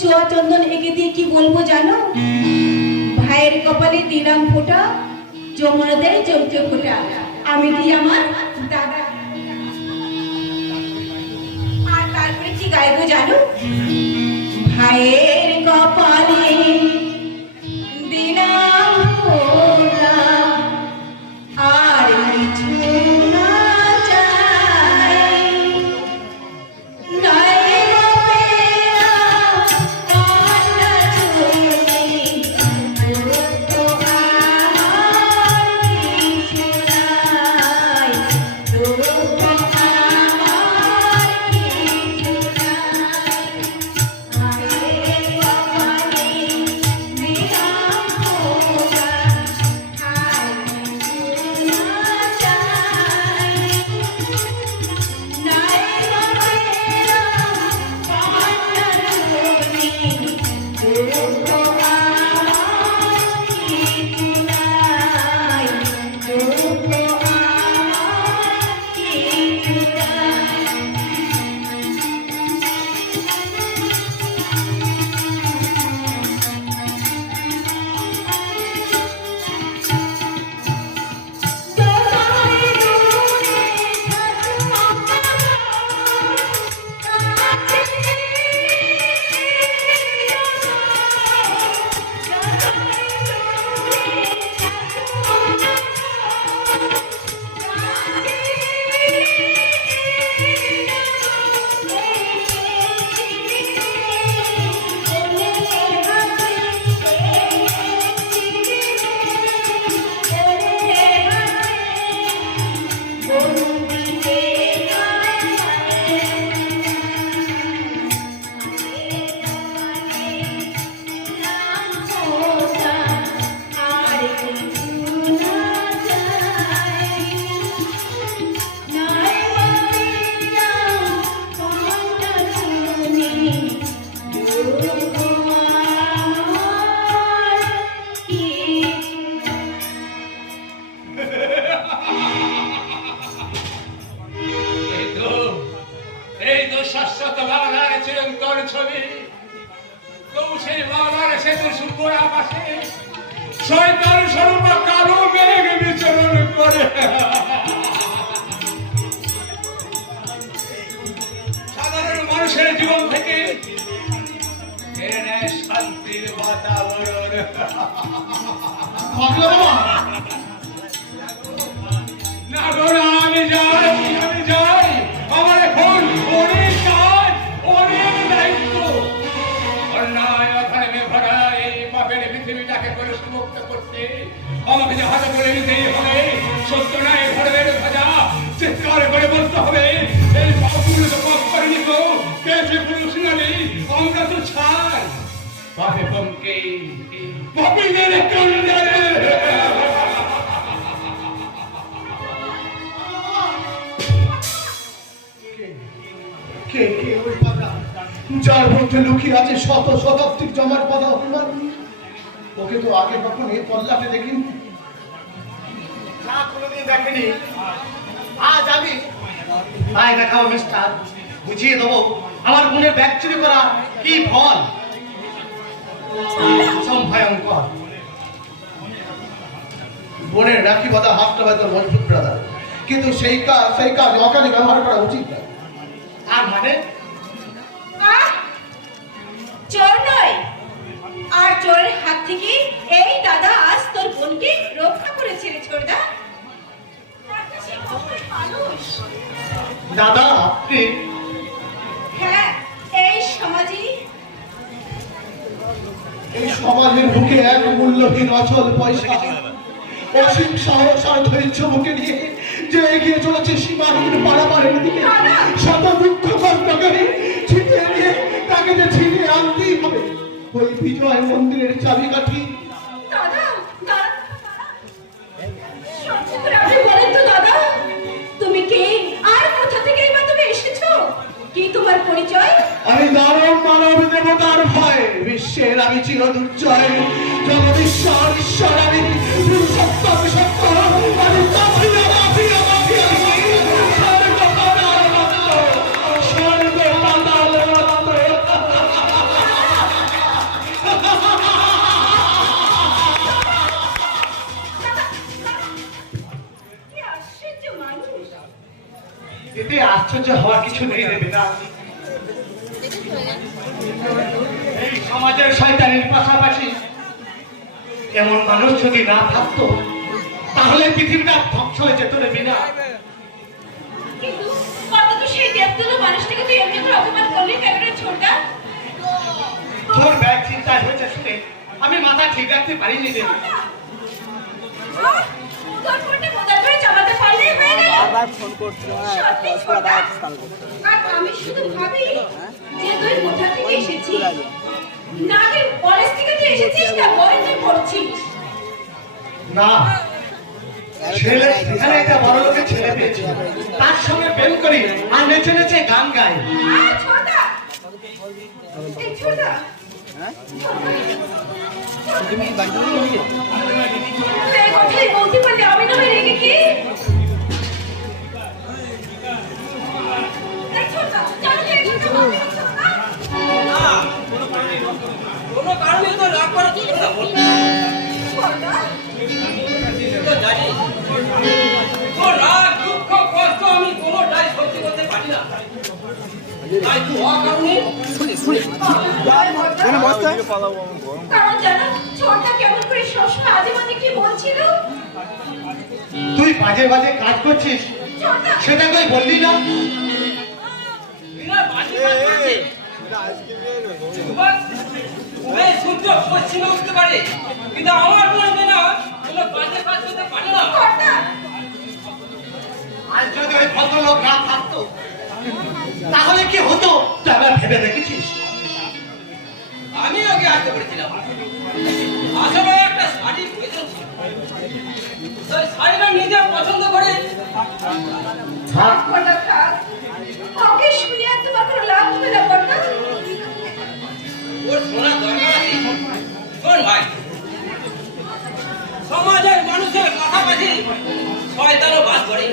চোয়া চন্দন এঁকে দিয়ে কি বলবো জানো? ভাইয়ের কপালে দিলাম ফোঁটা, যমুনা দেয় চলতে ফোঁটা, আমি দিই আমার দাদা। আর তারপরে কি গাইবো জানো? ভাইয়ের কপালে দিলাম ফোঁটা, আর কিছু না চাই, নাই সাধারণ মানুষের জীবন থেকে শান্তির বাতাবরণ। না গো না, আমি যাই, আমার এখন অনেক কাজ, অনেক দায়িত্ব। অন্যায় অধর্মে ভরা এই পাপের পৃথিবীটাকে মুক্ত করতে আমাকে যে হাতে করে নিতেই হবে। সত্য নয় ধর্মের ধ্বজা চিৎকার করে বলতে হবে, এই পাপগুলো তো পাপ করেনি তো, পেয়েছে কোনো শুনানি, আমরা তো ছাই পাপে পমকে পাপীদের কান্ডারে। যার মধ্যে লুকিয়ে আছে শত শতাব্দীর জমার পাতা অভিমান, ওকে তো আগে কখনো এই পল্লাতে দেখিনি, না কোনোদিন দেখেনি। আজ আমি ভাই দেখাবো মিস্টার, বুঝিয়ে দেবো আমার বোনের ব্যাগ চুরি করা কি ফল। ভয়ঙ্কর বোনের রাখি বাঁধা হাতটা হয়তো মজবুত ব্রাদার, কিন্তু সেই কাজ অকালে ব্যবহার করা উচিত না। আর মানে চোর নয়, আর চোরের হাত থেকে এই দাদা আজ তোর বোনকে রক্ষা করেছে রে ছোটদা। মানুষ দাদা আপনি? হ্যাঁ, এই সমাজের বুকে এক মূল্যহীন অচল পয়সা, অসীম সাহস আর ধৈর্য বুকে নিয়ে যে এগিয়ে চলেছে সীমাহীন পারাপারের দিকে, শত দুঃখ কষ্টকে ছিটিয়ে নিয়ে তাকে যে ছিনিয়ে আনতেই হবে ওই বিজয় মন্দিরের চাবিকাঠি। দাদা, বলেন তো দাদা, তুমি কে আর কোথা থেকে তুমি এসেছো? কি তোমার পরিচয়? আমি দানব মানব দেবতার ভয়, বিশ্বের আমি চির দুর্জয়, জগদীশ্বর ঈশ্বর আমি, পুরুষোত্তম সত্য আমি, কাফিয়া মাফিয়া মাফিয়া স্বর্গ পাতাল মাত্র, স্বর্গ পাতাল মাত্র। আশ্চর্য হওয়ার কিছু নেই রে বিনা। এই সমাজের শয়তানির পাশাপাশি এমন মানুষ যদি না থাকতো তাহলে পৃথিবীটা ধ্বংস হয়ে যেত রে বিনা। কিন্তু অন্তত সেই দেবতুল্য মানুষটাকে তুই এমনি করে অপমান করলি কেন রে ছোটা? তোর ব্যাগ চিন্তায় হয়েছে শুনে আমি মাথা ঠিক রাখতে পারিনি রে। তোর ফোনটা কোথায় ধরে চালাতে পারলেই হয়ে গেল। বারবার ফোন করছিল সত্যি ছোটা। আর আমি শুধু ভাবি যে তুই কোথা থেকে এসেছিস। না তুই কলেজ থেকে তুই এসেছিস না বলে তুই পড়ছিস। না, ছেলে এখানে একটা বড় লোকের ছেলে পেয়েছি, তার সঙ্গে প্রেম করি আর নেচে নেচে গান গাই। ছোটা এই ছোটা তুমি বাড়ি থেকে নিয়ে গেলে? এই কথাই বলতে পারলে আমি না হয়ে রেগে কি? এই ছোটা চলো এই ছোটা কোনো কারণে তো রাগ করা ঠিক না বল। ছোটা তো জানি তো রাগ দুঃখ কষ্ট আমি কোনোটাই সহ্য করতে পারি না। তাই তো অকারণে কারণ জানো ছোটটা কেমন করে সবসময় আজে বাজে কি বলছিল। তুই বাজে বাজে কাজ করছিস ছোটটা সেটা কই বললি না? বিনা বাজি করছে ওই সূর্য পশ্চিমে উঠতে পারে কিন্তু আমার মনে হয় না কোনো বাজে কাজ করতে পারে না। ছোটটা আজ যদি ওই ভদ্রলোক না থাকতো তাহলে কি হতো তুই আবার ভেবে দেখেছিস? আমি ওকে আসতে পেরেছিলাম আসলে একটা শাড়ি প্রয়োজন ছিল। ওই শাড়িটা নিজে পছন্দ করে হ্যাঁ, ছোটটা থাক ওকে শুনে আর তোমার কোনো লাভ হবে না ছোটটা। ওর শোনা দরকার আছে। শোন ভাই, সমাজের মানুষের পাশাপাশি শয়তানও বাস করে,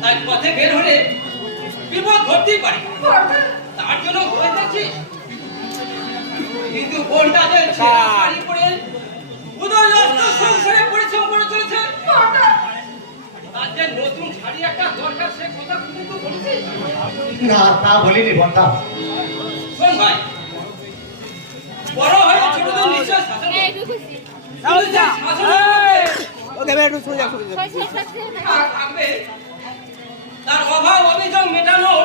তাই পথে বের হলে বিপদ ঘটতেই পারে। ছোটটা তার জন্য ভয় দেখছিস কিন্তু বোনটা যে ছেঁড়া শাড়ি পরে উদয় অস্ত সংসারে পরিশ্রম করে চলেছে, ছোটটা তার যে নতুন শাড়ি একটা দরকার সে কথা কিন্তু বলছিস। না তা বলিনি বন্ধা। শোন ভাই, বড় হয়ে ছোটদের নিশ্চয় শাসন করবে। কিন্তু যে শাসনের মধ্যে ওকে বের সরে যা আর থাকবে তার অভাব অভিযোগ মেটানোর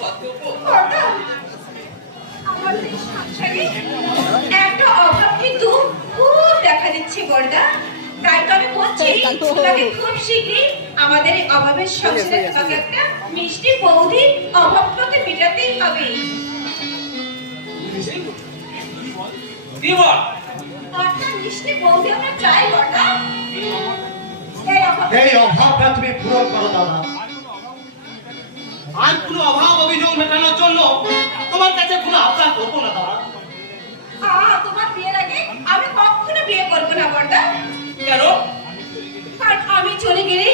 কর্তব্য। ছোটটা আমাদের এই সংসারে একটা অভাব কিন্তু খুব দেখা দিচ্ছে বড়দা। তাই তো আমি বলছি তোমাকে খুব শীঘ্রই আমাদের এই অভাবের সংসারে তোমাকে একটা মিষ্টি বৌদি অভাবটাকে মেটাতেই হবে। কি বল? একটা মিষ্টি বৌদি আমরা চাই বড়দা। এই অভাব এই অভাবটা তুমি পূরণ করো দাদা। আর কোনো অভাব অভিযোগ মেটানোর জন্য তোমার কাছে কোনো আবদার করবো না দাদা। তোমার বিয়ের আগে আমি কখনো বিয়ে করবো না বড়দা। কেন? আর আমি চলে গেলে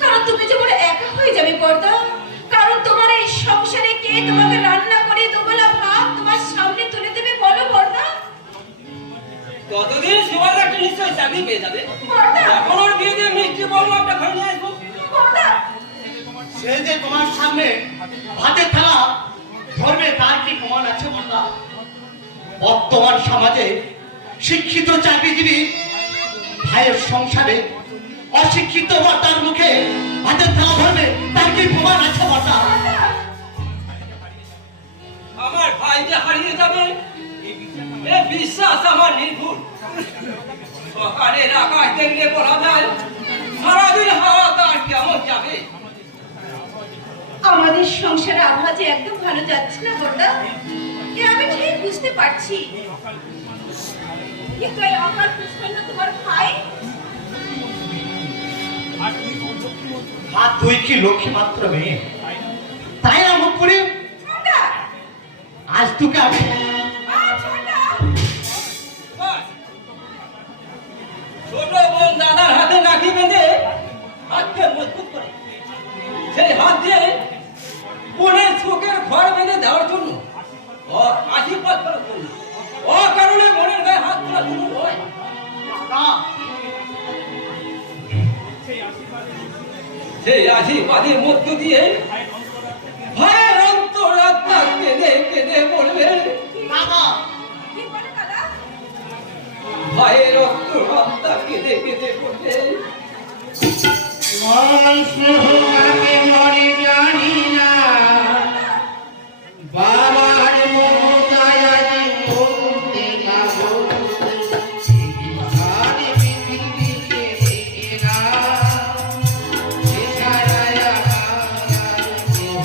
কারণ তুমি যেমন একা হয়ে যাবে বড়দা। কারণ তোমার এই সংসারে কে তোমাকে রান্না করে দুবেলা ভাত তোমার সামনে তুলে দেবে বলো বড়দা। কতদিন সুভাষ একটা নিশ্চয় চাকরি পেয়ে যাবে। বড়দা এখন ওর বিয়ে দিয়ে মিষ্টি বলবো একটা ঘরে নিয়ে আসবো। বড়দা সে যে তোমার সামনে ভাতের থালা ধরবে তার কি প্রমাণ আছে বন্ধা? বর্তমান সমাজে শিক্ষিত চাকরিজীবী ভাইয়ের সংসারে অশিক্ষিত তার মুখে ভাতের থালা ধরবে তার কি প্রমাণ আছে বন্ধা? আমার ভাই যে হারিয়ে যাবে এ বিশ্বাস আমার নির্ভুল। সকালের আকাশ দেখলে বলা যায় সারাদিন হাওয়া তার কেমন যাবে। আমাদের সংসারে আবহাওয়া যে একদম ভালো যাচ্ছে না বড়দা। এ আমি ঠিক বুঝতে পারছি। কিন্তু এই আমার বুঝবেন না তোমার ভাই। আর তুই কি লক্ষ্মী মাত্র মেয়ে, তাই না মুখ করে ছোটটা আজ তোকে আমি ছোটটা বাস, ছোট বোন দাদার হাতে রাখি বেঁধে হাতকে মজবুত করে সেই হাত দিয়ে বোনের চোখের ঘর বেঁধে দেওয়ার জন্য আশীর্বাদ করার জন্য অকারণে বোনের গায়ে হাত তোলা শুরু হয়। সেই আশীর্বাদের মধ্য দিয়ে কেঁদে কেঁদে বলবে, মন স্নেহ আমি মনে জানি না, বাবার মমতায় আজ বলতে না বলতে, আর পৃথিবীকে দেখে না, এছাড়াই আমার আর কেহ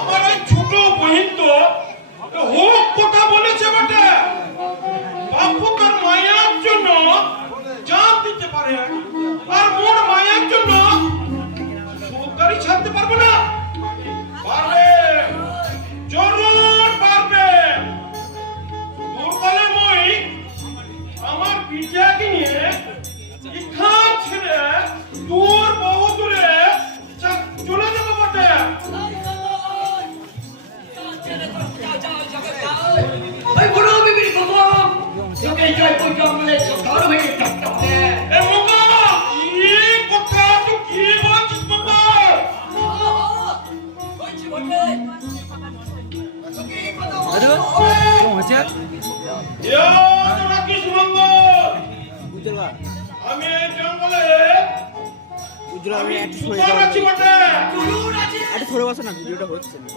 আমার ওই ছোট বহিন তো হোক কথা বলেছে বটে, বাপু তার মায়ের জন্য জান দিতে পারে, আর মোর মায়ের জন্য সরকারি ছাড়তে পারবো না। পারবে, জরুর পারবে। দুর্বলে মই আমার বিটিয়াকে নিয়ে এখান ছেড়ে দূর বহু দূরে চলে যাবো বটে। ওই বুড়ো বিবির খবর, তোকে জয় কই জঙ্গলে সকাল হয়ে থাকতে হবে। এ মোকা, কি কথা তুই কি বলছিস মোকা? আরে কেমন হচ্ছে ইয়া, তোরা কি সুমঙ্গল? উজ্জ্বল বা আমি এই জঙ্গলে উজ্জ্বল আমি একটু সরে সুতার যাবো, আছি বটে। একটু সরে বসো না, ভিডিওটা হচ্ছে না,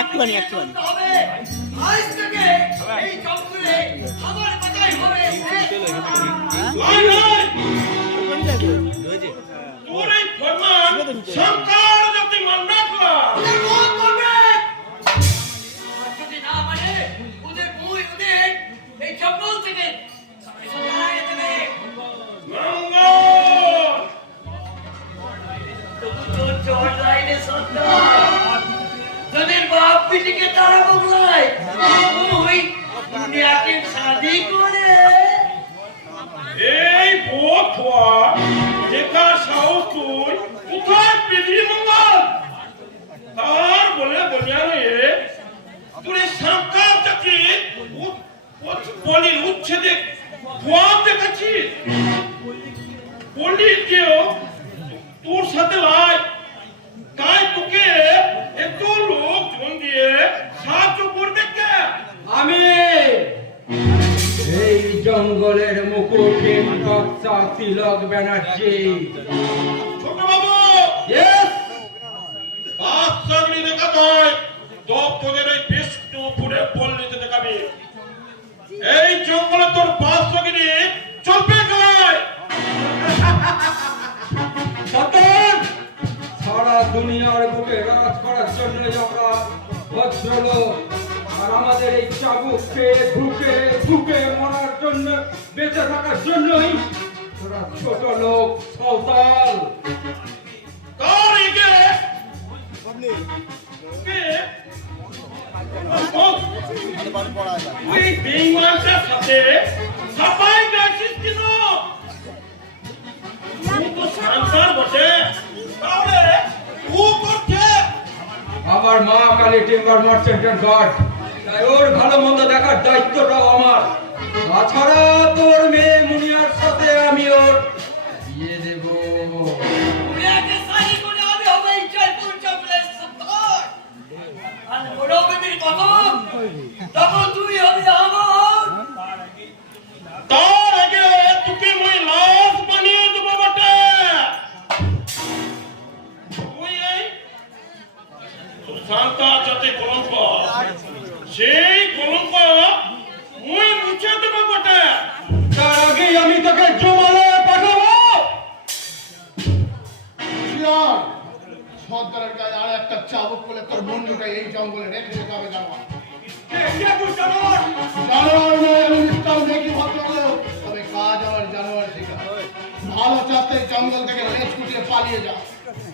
একটুখানি একটুখানি আজ থেকে এই জঙ্গলে আমার বাজাই হবে। নাই, নাই, ওখানে যাবে তোর এই ফরমান সরকার যদি মান্য না, যদি না মানে ওদের বই ওদের এই জঙ্গল থেকে সরাই দেবে। মঙ্গল। তোর চোর লাইনে সন্তান, তোদের বাপ পিটিকে তারা বগলায় ওই দুনিয়াকে শাদি করে এই বোধা যেটা সাহস তুই কোথায় পেলি মঙ্গল? তার বলে বলিয়া নিয়ে তোর এই সরকার জাতি বলির উচ্ছেদে ভুয়া দেখাচ্ছিস। বলি কেউ তোর সাথে লাই, তাই তোকে এত লোক জন দিয়ে সাহায্য করবে কে? আমি এই জঙ্গলের মুকুটের কর্তা তিলক ব্যানার্জি। ছোট বাবু, Yes! বাচ্চাগুলি দেখা যায় তো তোদের এই বিষ্ণুপুরে পল্লীতে দেখাবি। এই জঙ্গলে তোর বাচ্চাগিরি চলবে গায়। সতন! সারা দুনিয়ার বুকে রাজ করার জন্য আমরা ভদ্রলোক, আর আমাদের এই চাবুককে ঢুকে ঢুকে মরার জন্য, বেঁচে থাকার জন্যই তোরা ছোট লোক সাঁওতাল। তার এগে ওই বেঈমানটার সাথে সাফাই গাছিস কেন? তুই তো সরকার বটে, তাহলে ও করছে। আমার মা কালী টিম্বার মার্চেন্টের গার্ড, তাই ওর ভালো মন্দ দেখার দায়িত্বটাও আমার। তাছাড়া তোর মেয়ে মুনিয়ার সাথে আমি ওর বিয়ে দেব। দুনিয়াকে শাদি করে আমি হবে এই জয়পুর জঙ্গলের সন্তান। আর বুড়ো বিবির কদম, তখন তুই হবে আমার। তার আগে তোকে মই লাশ বানিয়ে দেবো বটে। তুই এই শান্তা জাতি কলঙ্ক, সেই কলঙ্ক মই মুছে দেবো বটে। তার আগেই আমি তোকে জমালয়ে পাঠাবো। তোর বন্ধুটা এই জঙ্গলে রেখে যেতে হবে জানোয়ার। কে তুই জানোয়ার? জানোয়ার নয়, আমি মিস্টার দেখি ভদ্রলোক, তবে কাজ আমার জানোয়ার শেখা। ভালো চাষতে জঙ্গল থেকে লেজ গুটিয়ে পালিয়ে যাও,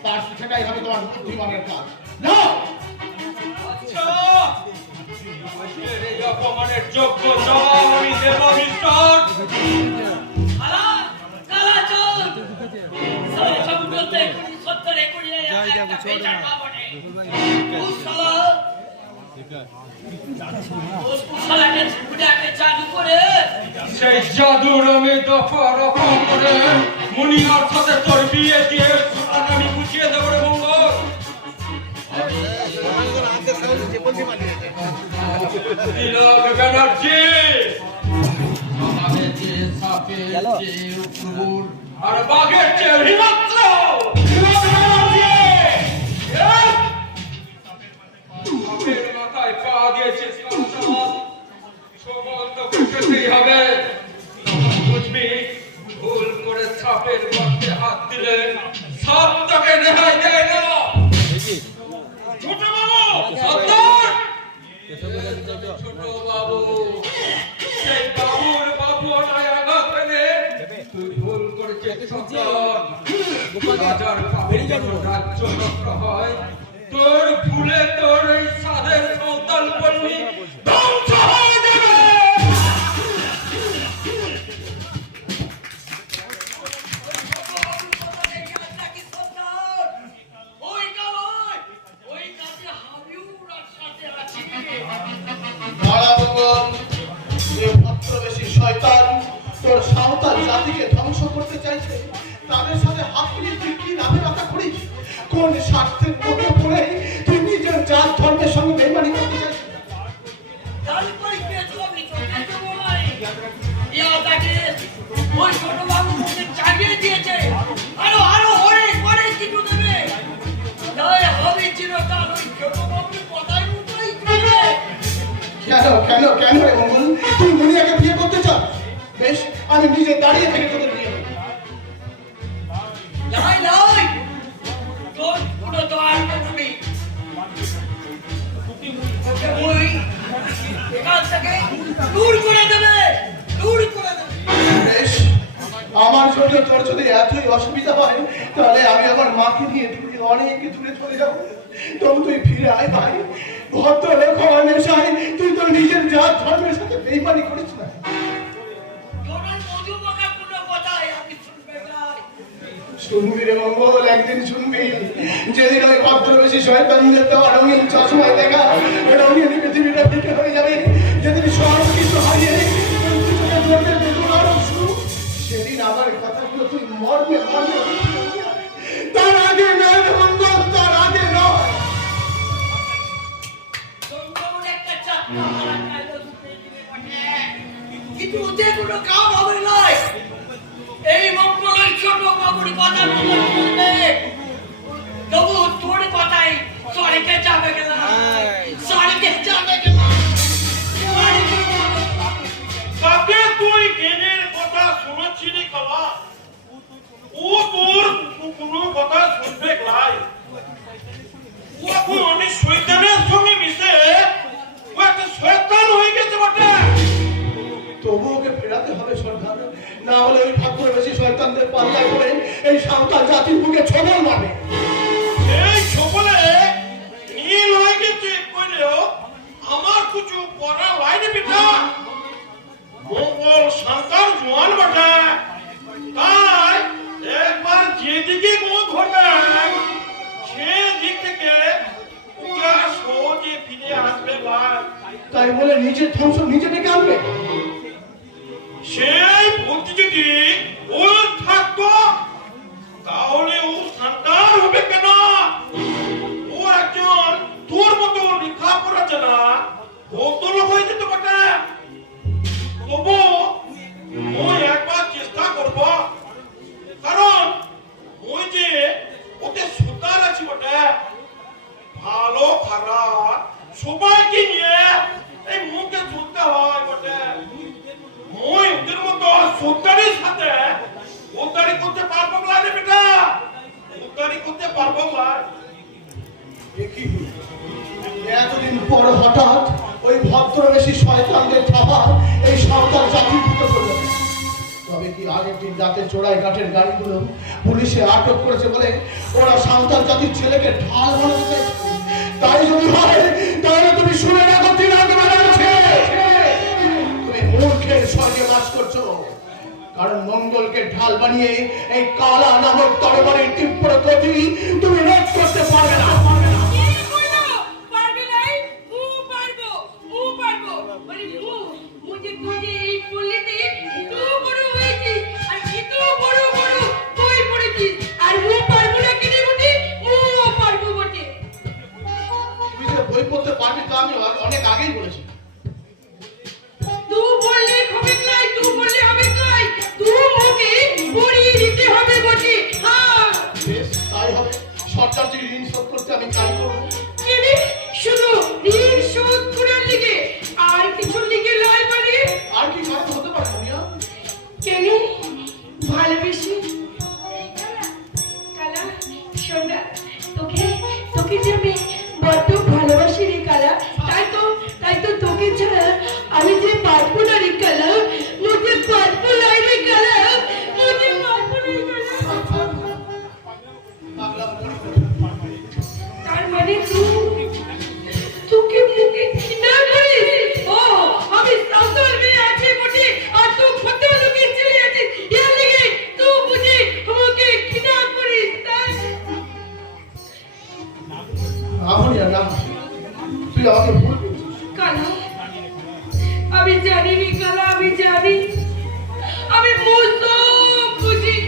তার সেটাই হবে তোমার বুদ্ধিমানের কাজ। যাও। আচ্ছা, এই অপমানের যোগ্য জবাব আমি দেব মিস্টার। কালা কালা চল সারা সমুদ্রতে সত্তরে কুড়িয়ে যায় একটা বেচার বাবনে ও সালা ও সালাকে বুড়াকে জাদু করে সেই জাদুর আমি দফা রফা করে মুনিয়ার সাথে তোর বিয়ে দিয়ে সুতরাং আমি বুঝিয়ে দেবো রে মঙ্গল। তিলক ব্যানার্জি, আমাদের যে সাপের যে উগ্র আর বাঘের চেয়ে হিমাত্র তিলক ব্যানার্জি, সাপের মাথায় পা দিয়েছে সমন্ত করতেই হবে। বুঝবি, ভুল করে সাপের গর্তে হাত দিলে সাপ তাকে রেহাই দেয় না। ছোট বাবু, সাবধান! ছোট বাবু, সেই বাবুর বাবু ওটায় আঘাত পেলে তুই ভুল করেছিস। সাবধান! রাজার পাপে যেমন রাজ্য নষ্ট হয়, তোর ভুলে তোর এই সাধের সাঁওতাল পল্লী ধ্বংস হয়ে যাবে। দাঁড়াবঙ্গম, যে ভদ্রবেশী শয়তান তোর সাঁওতাল জাতিকে ধ্বংস করতে চাইছে, তাদের সাথে হাত মিলিয়ে তুই কি লাভে রাখা করিস? কোন স্বার্থের মুখে পড়ে তুই নিজের জাত ধর্মের সঙ্গে বেইমানি করতে চাইছিস? ওই ছোট বাবু মুখে চাগিয়ে দিয়েছে, আরো আরো অনেক অনেক কিছু দেবে। তাই হবে চিরকাল ওই ছোট বাবুর কথাই মতোই করবে। কেন কেন কেন রে মঙ্গল, তুই মুনিয়াকে বিয়ে করতে চাস? বেশ, আমি নিজে দাঁড়িয়ে থেকে তোদের বিয়ে দেব। নাই নাই, তোর পুরো তো আর করবি। ওকে ওই এখান থেকে দূর করে দেবে, দূর করে দেবে। বেশ, আমার জন্য তোর যদি এতই অসুবিধা হয়, তাহলে আমি আমার মাকে নিয়ে দূরে অনেক দূরে চলে যাবো। তবু তুই ফিরে আয় ভাই, ভদ্র লোক হওয়ার নেশায় তুই তোর নিজের জাত ধর্মের সাথে বেইমানি করিস না। তোর ওই মধুমাখার কোনো কথাই আমি শুনবে চাই। শুনবি রে মঙ্গল, একদিন শুনবি, যেদিন ওই ভদ্রবেশী শয়তানদের দেওয়া রঙিন চশমায় দেখা রঙিন পৃথিবীটা ফিকে হয়ে যাবে, যেদিন সব কিছু হারিয়ে সেদিন আমার কথাগুলো তুই মর্মে মর্মে তার আগে নয় রে মঙ্গল, তার আগে নয়। তোর একটা চাকরি আমার কাছে দিতে দিবে বটে, কিন্তু ওতে কোনো কাম হবে না। এই মঙ্গলের ছোট বাবুর কথা মনে করবে, তবু তোর কথাই সড়কে যাবে না, সড়কে যাবে না। তাকে তুই জ্ঞানের কথা শুনেছিলি কালা? ও তোর কোনো কথা শুনবে নাই। ও এখন অনেক শয়তানের সঙ্গে মিশে ও একটা শয়তান হয়ে গেছে বটে। তবু ওকে ফেরাতে হবে সরকার, না হলে ওই ভদ্রবেশী শয়তানদের পাল্লায় পড়ে এই সাঁওতাল জাতির বুকে ছবল মারবে। এই সকলে নীল হয়ে গেছে কইলেও আমার কিছু করা লাইনে পিঠা। মঙ্গল সরকার জোয়ান বটে, তাই একবার যেদিকে গো ধরবে সেদিক থেকে পুরা সহজে ফিরে আসবে ভাই। তাই বলে নিজের ধ্বংস নিজে ডেকে আনবে? সেই বুদ্ধি যদি ও থাকতো তাহলে ও সন্তান হবে কেন? ও একজন তোর মতো লেখাপড়া জানা ভদ্র হয়ে যেতে পারে। তবু ওই একবার চেষ্টা করব, কারণ ওই যে ওতে সুতার আছে বটে। ভালো খারাপ সবাইকে নিয়ে এই মুখে চলতে হয় বটে। ওই ওদের মতো সুতারির সাথে উদ্ধারি করতে পারবো না রে বেটা, উদ্ধারি করতে পারবো না। দেখি পর হঠাৎ ওই ভদ্রবেশী শয়তানদের খাবার এই সাঁওতাল জাতির ঢুকে পড়লো। তবে কি আগের দিন রাতে চোরাই কাঠের গাড়িগুলো পুলিশে আটক করেছে বলে ওরা সাঁওতাল জাতির ছেলেকে ঢাল বানাতে। তাই যদি হয় তাহলে তুমি শুনে রাখো তুমি মূর্খের স্বর্গে বাস করছো। কারণ মঙ্গলকে ঢাল বানিয়ে এই কালা নামক তরবারির তীব্র গতি তুমি রোধ করতে পারবে না। তুমি যে বই পড়তে পারবে তা আমি অনেক আগেই বলেছি। বেশ, তাই হবে। সরকার যদি ঋণ শোধ করতে আমি তাই করবো। আর কি কারণ হতে পারে দুনিয়া? ভালোবেসে কালা শোনা তোকে তোকে যে আমি বড্ড ভালোবাসি রে কালা। তাই তো তোকে ছাড়া আমি যে পারবো না রে কালা। মুঝে পারবো না রে কালা, মুঝে পারবো না রে কালা। তার মানে তোকে মুখে ঘৃণা করিস? ও আমি সাঁওতাল মেয়ে আছে বটে আর তুই ফটো লুকিয়ে চলে আছিস, এর লেগে তুই বুঝি আমাকে ঘৃণা করিস তাই? আমনিয়া না, তুই আমাকে ভুল করছিস। কালা আমি জানি রে কালা, আমি জানি, আমি মৌসুম বুঝি।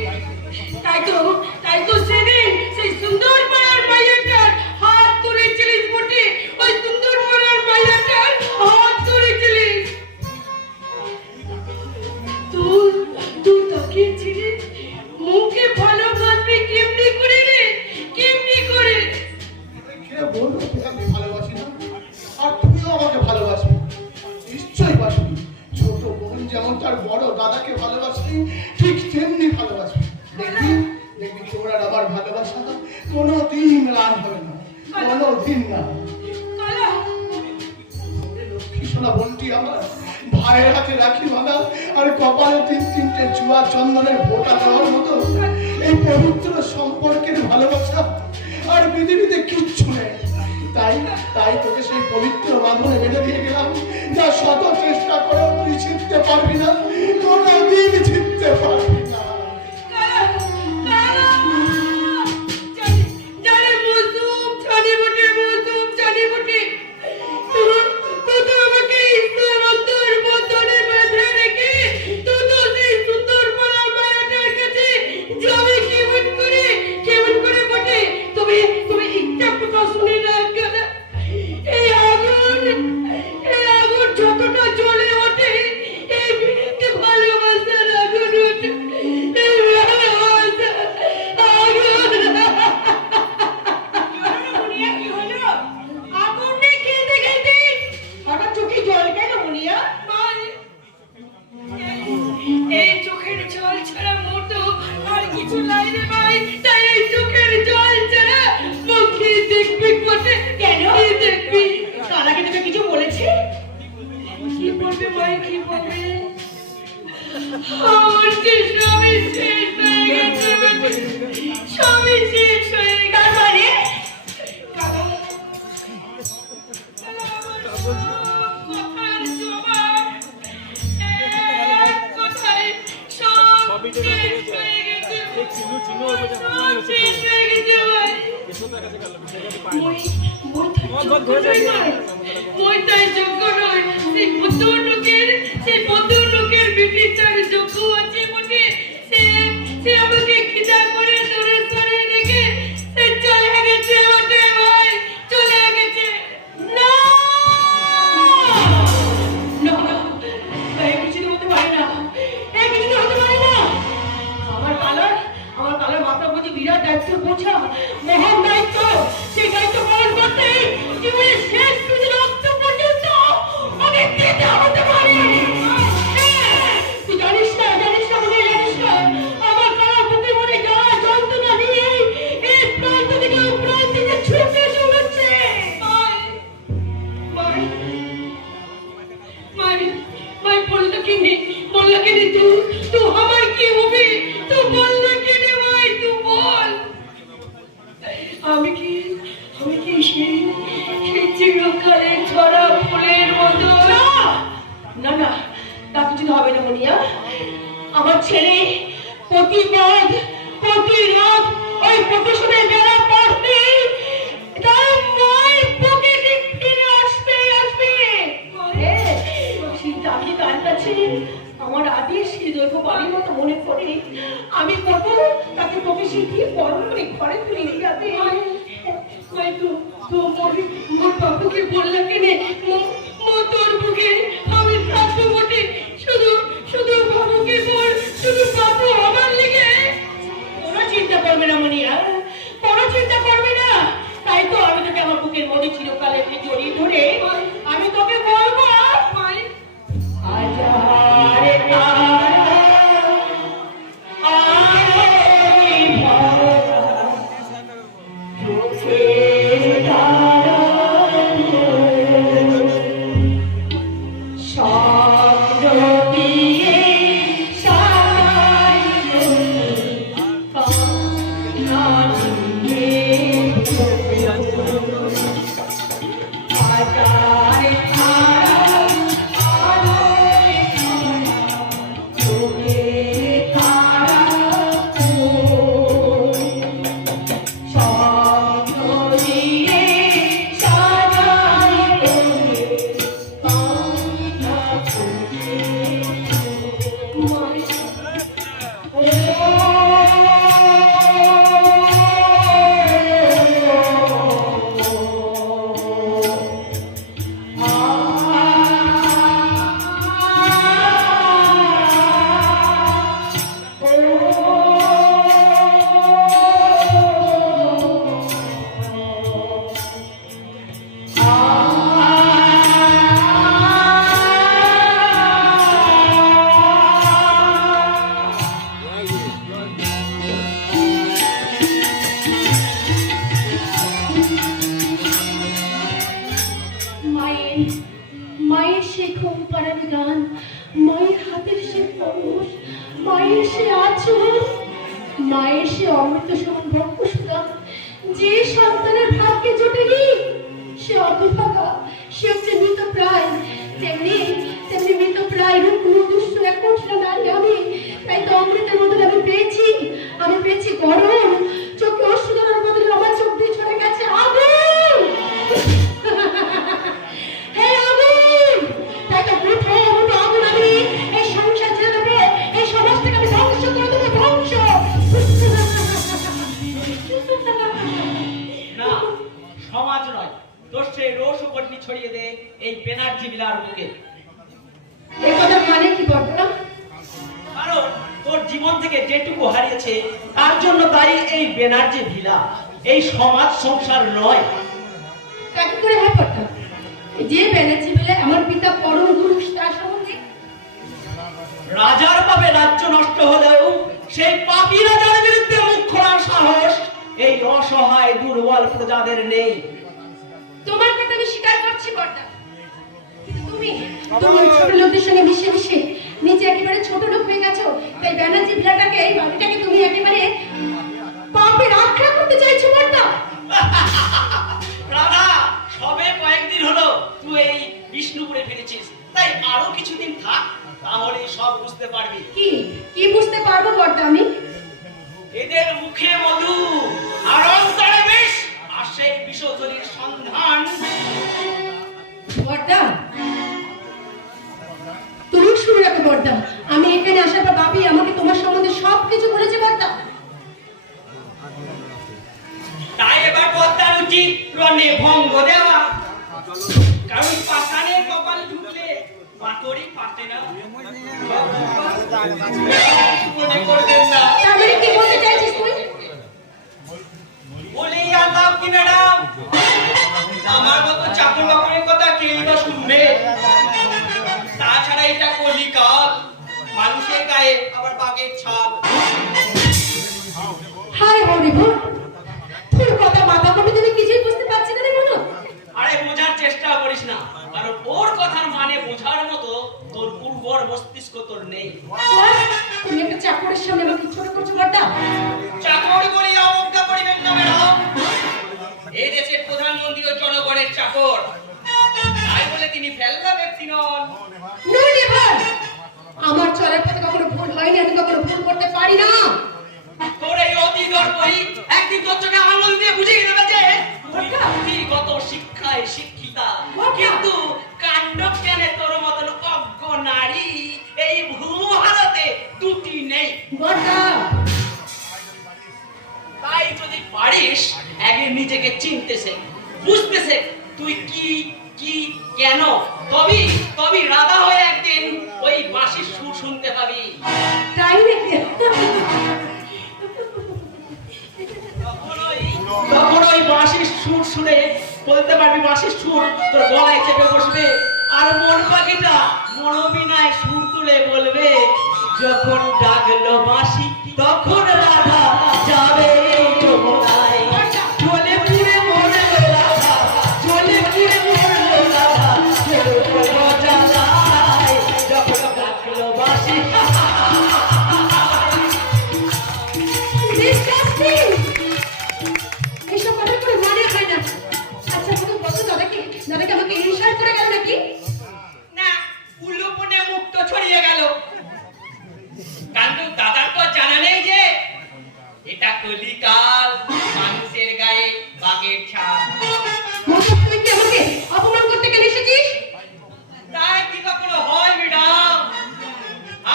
তাই তো সেদিন সেই সুন্দর পাড়ার মাইয়াটার হাত ধরেছিলিস বটে, ওই সুন্দর পাড়ার মাইয়াটার হাত ধরেছিলিস। তুই তাকিয়েছিলিস মুখে ভালোবাসবি কেমনি করে রে, কেমনি করে? কে বললো তোকে আমি ভালোবাসি না? আর তুইও আমাকে ভালোবাসবি, নিশ্চয়ই বাসবি। ছোট বোন যেমন তার বড় দাদাকে ভালোবাসবি, ঠিক তেমনি ভালোবাসবি। দেখবি তোর আর আমার ভালোবাসা কোনোদিন ম্লান হবে না, কোনোদিন না। কালা লক্ষ্মী সোনা বোনটি আমার ভাইয়ের হাতে রাখি বাঁধা আর কপালে তিনটে চুয়া চন্দনের ফোঁটা দেওয়ার মতো এই পবিত্র সম্পর্কের ভালোবাসা আর পৃথিবীতে কিচ্ছু নেই। তাই তোকে সেই পবিত্র বাঁধনে বেঁধে দিয়ে গেলাম, যা শত চেষ্টা করেও তুই ছিঁড়তে পারবি না, কোনোদিন ছিঁড়তে পারবি না। যতটা জ্বলে ওঠে এই বিড়িতে ভালোবাসার আগুন ওঠে, এই ভালোবাসা আগুন। কি হলো? আগুন নেই খেলতে খেলতে হঠাৎ চোখে জল কেন মুনিয়া? এই চোখের জল ছাড়া মোটো আর কিছু নাই রে ভাই। তাই এই চোখের জল ছাড়া মুখে দেখবি বটে। কেন দেখবি? কালাকে তোকে কিছু বলেছে? কি বলবে ভাই, কি বলবে? আমার যে স্বামী শেষ হয়ে গেছে, স্বামী শেষ হয়ে গেছে। তার মানে কথার জবাব কথায় সব শেষ হয়ে গেছে, সব শেষ হয়ে গেছে ভাই। মই তাই যোগ্য নয়, সেই বন্ধু লোকের বিটিটার যোগ্য আছে বটে। সে আমাকে খিদা করে দূরে সরে রেখে সে চলে গেছে বটে ভাই, চলে গেছে। না এই কিছু হতে পারে না, এই কিছু হতে পারে না। আমার কালার মাথা বুঝি বিরাট দায়িত্ব বোঝা, মহান দায়িত্ব। সেই দায়িত্ব পালন করতে জীবনের শেষ রক্ত পর্যন্ত অনেক দিতে হতে পারে। बोला कि नहीं तू हमार की होबी तू बोलना कि नहीं भाई तू बोल আমি কি সেই চিরকালে ঝরা ফুলের মতো না না তা কিছু হবে না মনিয়া আমার ছেলে প্রতিবাদ প্রতিরোধ ওই প্রতিশোধের বেলা পড়তে তার মায়ের বুকে ফিরে আসবে সেই দাবি তার কাছে আমার আদেশ হৃদয় বাড়ির মতো মনে করে আমি কত তাকে প্রবেশে দিয়ে বরণ করে ঘরে তুলে নিয়ে যাবে তো মোর বাবুকে বললাম কেনে তোর বুকে আমি থাকবো বটে শুধু বাবুকে বল শুধু বাবু আমার লেগে কোনো চিন্তা করবে না মনিয়া কোনো চিন্তা করবে না তাই তো আমি তোকে আমার বুকের মধ্যে চিরকালে জড়িয়ে ধরে আমি তোকে বলবো আজারে তারা আলোয় ভরা চোখে তারা স্বপ্ন দিয়ে সাজাইলো কান্না দিয়ে আজারে তারা মায়ের সে ঘুম পাড়ানো গান মায়ের হাতের সে পরশ মায়ের সে আঁচল মায়ের সে অমৃত সমান বক্ষস্থান যে সন্তানের ভাগ্যে জোটেনি সে অতভাগা সে হচ্ছে মৃত প্রায় তেমনি মৃত প্রায় রূপ দুষ্ট এক কঠিন নারী আমি তাই তো অমৃতের মধ্যে আমি পেয়েছি গরম চোখে অশ্রুধারার বদলে আমার চোখ দিয়ে চলে গেছে আগুন সমাজ নয় দোষে রোষ উপটি ছড়িয়ে দে এই বেনার্জি বিলার বুকে এই কথা মানে কি বর্তা কারণ তোর জীবন থেকে যেটুকু হারিয়েছে তার জন্য দায়ী এই বেনার্জি ভিলা এই সমাজ সংসার নয় কাকে করে হয় বর্তা যে বেনার্জি ভিলা আমার পিতা পরম গুরু তার সম্বন্ধে রাজার পাবে রাজ্য নষ্ট হলেও সেই পাপী রাজার বিরুদ্ধে মুখ খোলার সাহস এই অসহায় দুর্বল প্রজাদের নেই তোমার কথা আমি স্বীকার করছি বর্তা তুমি ছোট লোকদের সঙ্গে মিশে নিচে একেবারে ছোট লোক হয়ে গেছো তাই ব্যানার্জি ভিলাটাকে এই বাড়িটাকে তুমি একেবারে পাপের আখ্যা করতে চাইছো বর্তা রাধা সবে কয়েকদিন হলো তুই এই বিষ্ণুপুরে ফিরেছিস তাই আরো কিছুদিন থাক তাহলে সব বুঝতে পারবি কি বুঝতে পারবো বর্তা আমি এদের মুখে মধু আর অন্তরে বিষ আর সেই বিষধরির সন্ধান বর্দা তুমি শুনে রাখো বর্দা আমি এখানে আসার পর বাপি আমাকে তোমার সম্বন্ধে সবকিছু বলেছে বর্দা তাই এবার বর্দার উচিত রণে ভঙ্গ দেওয়া কারণ পাষাণের কপাল ঢুকলে পাথরই পাতে না মনে করবেন না তাহলে কি বলতে চাইছিস তুই বলি আলাপ কি ম্যাডাম আমার মতো চাকর বাকরের কথা কেই বা শুনবে তাছাড়া এটা কলিকাল মানুষের গায়ে আবার বাঘের ছাল হায় হরি বল তোর কথা মাথা কমে তুমি কিছুই বুঝতে পারছি না রে মনো আরে বোঝার চেষ্টা করিস না কারণ ওর কথার মানে বোঝার মতো তোর পূর্ব বড় মস্তিষ্ক তোর নেই। তুমি একটা চাকরের সামনে আমাকে ছোট করছো বড়দা। চাকর বলি অবজ্ঞা করিবেন না ম্যাডাম। এই দেশের প্রধানমন্ত্রী ও জনগণের চাকর, তাই বলে তিনি ফেললা ব্যক্তি নন। নইলে ভাই, আমার চলার পথে কখনো ভুল হয়নি, আমি কখনো ভুল করতে পারি না। তোর এই অতি দর্পই একদিন তোর চোখে আমার মন দিয়ে বুঝিয়ে দেবে যে পুঁথিগত শিক্ষায় শিক্ষিতা, কিন্তু কাণ্ড জ্ঞানে তোর মতন অজ্ঞ নারী এই ভূভারতে দুটি নেই। বড়দা, তাই যদি পারিস আগে নিজেকে চিনতে শেখ, বুঝতে শেখ তুই কি কি কেন, তবে রাধা হয়ে একদিন ওই বাঁশির সুর শুনতে পাবি। তাই নাকি? তখন ওই বাঁশির সুর শুনে বলতে পারবি বাঁশির সুর তোর গলায় চেপে বসবে, আর মন পাখিটা মনোবিনায় সুর তুলে বলবে, যখন ডাকলো বাঁশি তখন রাধা যাবে যমুনায়, জ্বলে পুড়ে মরলো রাধা, জ্বলে পুড়ে মরলো রাধা, কেউ জ্বালায়, যখন ডাকলো বাঁশি। Disgusting! এইসব কথা করে মানে হয় না। আচ্ছা তুমি বলো দাদাকে আমাকে ইনসাল্ট করে গেল নাকি? না, উল্লুপনে মুক্ত ছড়িয়ে গেল। কারণ দাদার তো জানা নেই যে এটা কলিকাল, মানুষের গায়ে বাঘের ছাপ। মতলব তুই কি আমাকে অপমান করতে কেন এসেছিস? তাই কি কখনো হয় ম্যাডাম?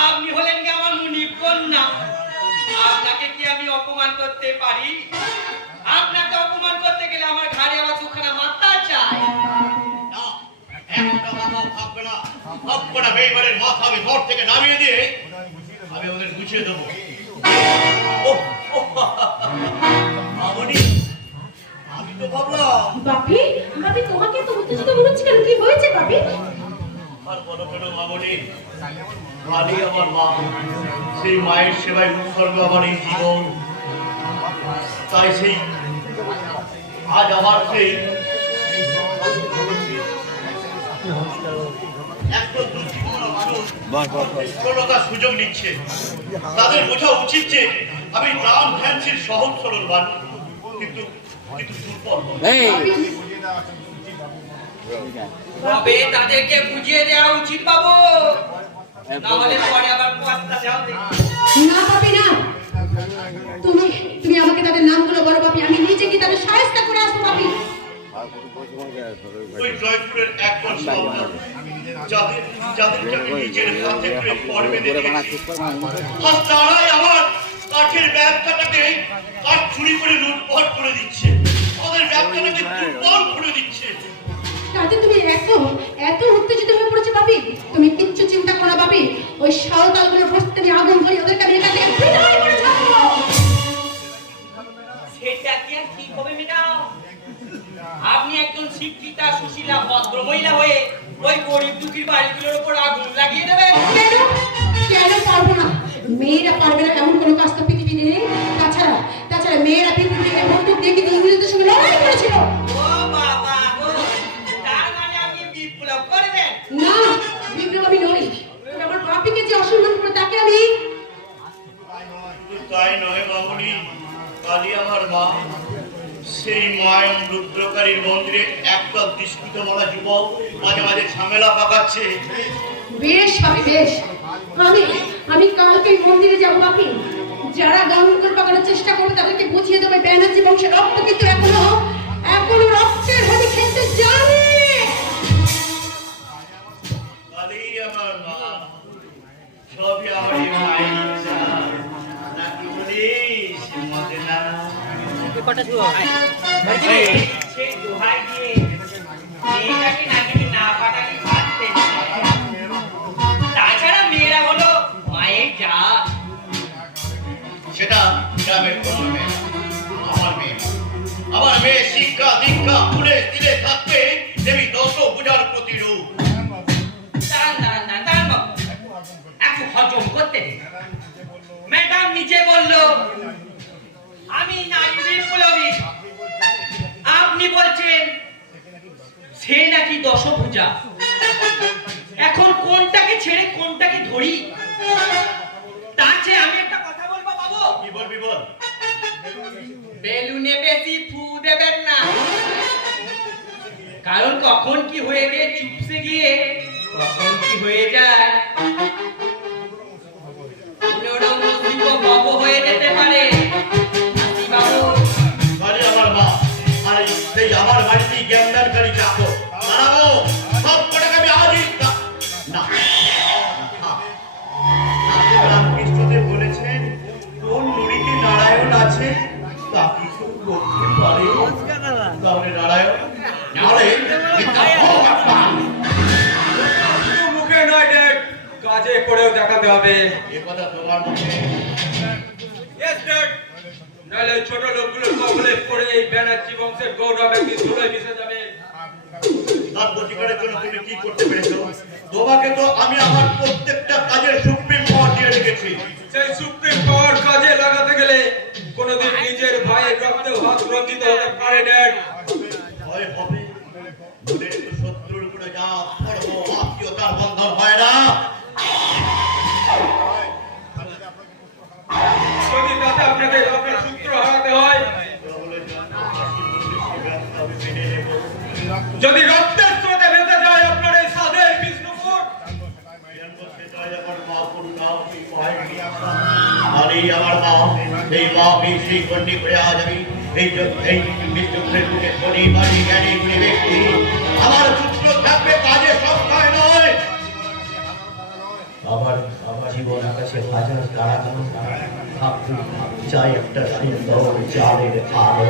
আপনি হলেন কি আমার মুনি কন্যা, আপনাকে কি আমি অপমান করতে পারি? আপনাকে অপমান করতে গেলে আমার ঘাড়ে আবার দুখানা মাথা চাই। না, একটা মাথাও থাকবে না। সবকটা বেইমানের মাথা আমি ঘর থেকে নামিয়ে দিয়ে আমি ওদের গুছিয়ে দেবো। মামনি, আমি তো ভাবলাম বাপি তোমাকে তো উত্তেজিত মনে হচ্ছে কেন? কি হয়েছে বাপি? আর বলো কেন মামনি, কালী আমার মা, সেই মায়ের সেবায় উৎসর্গ আমার এই জীবন। তাই সেই আজ আমার সেই একজন দুর্নীতিপূর্ণ মানুষ সরলতার সুযোগ নিচ্ছে। তাদের বোঝা উচিত যে আমি গ্রাম ফ্যান্সির সহজ সরল মানুষ, কিন্তু দুর্বল। তবে তাদেরকে বুঝিয়ে দেওয়া উচিত বাবু, না হলে পরে আবার পথটা যাও দেখি। না বাপি না, তুমি আমাকে তাদের নামগুলো বলো বাপি, আমি নিজে কি তাদের সাহায্য করে আসবো বাপি। ওই জয়পুরের একজন সন্তান, যাদেরকে আমি নিজের হাতে করে পর বেঁধে রেখেছি, আজ তারাই আমার কাঠের ব্যবসাটাকে কাঠ চুরি করে লুটপাট করে দিচ্ছে, আমাদের ব্যবসাটাকে দুর্বল করে দিচ্ছে। তাতে তুমি এত উত্তেজিত হয়ে পড়েছে বাপি? তুমি কিচ্ছু চিন্তা করো বাপি, ওই সাঁওতালগুলোর বসতে আমি আগুন ধরি, ওদেরকে আমি এখান থেকে বিদায় করে ছাড়বো। সেটা কি আর ঠিক হবে ম্যাডাম? আপনি একজন শিক্ষিতা সুশীলা ভদ্র মহিলা হয়ে ওই গরিব দুঃখীর বাড়িগুলোর উপর আগুন লাগিয়ে দেবেন? কেন পারবো না? মেয়েরা পারবে না এমন কোনো কাজ তো পৃথিবীতে নেই। তাছাড়া মেয়েরা পৃথিবীতে বন্দুক দিয়ে কিন্তু ইংরেজদের সঙ্গে লড়াই করেছিল। ও বাবা গো, তার মানে আপনি বিপ্লব করবেন? না, বিপ্লব আমি নই। তবে আমার বাপিকে যে অসম্মান করে তাকে আমি। তাই নয় বাবুনি, কালী আমার মা, সেই মায়ম রুদ্রকারীর মন্দিরে একটা দৃষ্টিত মরা যুবক মাঝে মাঝে ঝামেলা পাকাচ্ছে। বেশ বাপি বেশ, আমি কালকে মন্দিরে যাবো বাপি। যারা গন্ডগোল পাকানোর চেষ্টা করবে তাদেরকে বুঝিয়ে দেবে ব্যানার্জি বংশের রক্ত কিন্তু এখনো রক্তের হলি খেলতে জানে। কালী আমার মা, সবই আমারই মায়ের ইচ্ছা, নাকি বলিস মতে না? সেই দোহাই দিয়ে মেয়েটাকে নাকি না পাঠালে পারতেন। তাছাড়া মেয়েরা হলো মায়ের জাত। সেটা গ্রামের কোনো মেয়ে না, আমার মেয়ে শিক্ষা দীক্ষা ফুলে দিলে থাকবে দেবী দশ পূজার প্রতিরূপ। দাঁড়ান বাবু, একটু হজম করতে দিন। ম্যাডাম নিজে বললো আমি নারী বিপ্লবী, আপনি বলছেন সে নাকি দশভুজা। এখন কোনটাকে ছেড়ে কোনটাকে ধরি? তার চেয়ে আমি একটা কথা বলবো বাবু। কি বলবি বল। বেলুনে বেশি ফু দেবেন না, কারণ কখন কি হয়ে গিয়ে চুপসে গিয়ে কখন কি হয়ে যায় বাবু হয়ে যেতে পারে। বাবু আরে আমার মা, আরে সেই আমার বাড়িতেই জ্ঞানদানকারী চাকর দাঁড়াবো, সব কটাকে আমি আজই না। রামকৃষ্ণদেব বলেছেন কোন নুড়িতে নারায়ণ আছে তা কি কেউ করতে পারে? তাহলে নারায়ণ নাহলে শুধু মুখে নয় ডেক, কাজে করেও দেখাতে হবে। এ কথা তোমার মুখে। Yes, Dad. নাহলে ওই ছোট লোকগুলোর কবলে পড়ে এই ব্যানার্জি বংশের গৌরব একদিন ধুলোয় মিশে যাবে। তার প্রতিকারের জন্য তুমি কি করতে পেরেছো? তোমাকে তো আমি আমার প্রত্যেকটা কাজের সুপ্রিম পাওয়ার দিয়ে রেখেছি। সেই সুপ্রিম পাওয়ার কাজে লাগাতে গেলে কোনোদিন নিজের ভাইয়ের রক্তে হাত রঞ্জিত হতে পারে ড্যাড। ভয় হবে বলে তো শত্রুর উপরে যা ধর্ম আত্মীয়তার বন্ধন হয় না। যদি তাতে আপনাকে আপনার সূত্র হারাতে হয়, যদি রক্তের স্রোতে ভেসে যায় আপনার এই সাধের বিষ্ণুপুর, আর এই আমার মা, এই মা সেই কন্যা করে আজ আমি এই বিষ্ণুপুরের বুকে ধনী বাড়ি জ্ঞানী গুণী ব্যক্তি, আমার সূত্র থাকবে কাজে সস্তায় নয়। আবার জীবন আকাশে হাজার তারা ভাবতে চাই একটা সুন্দর চাঁদের আলো।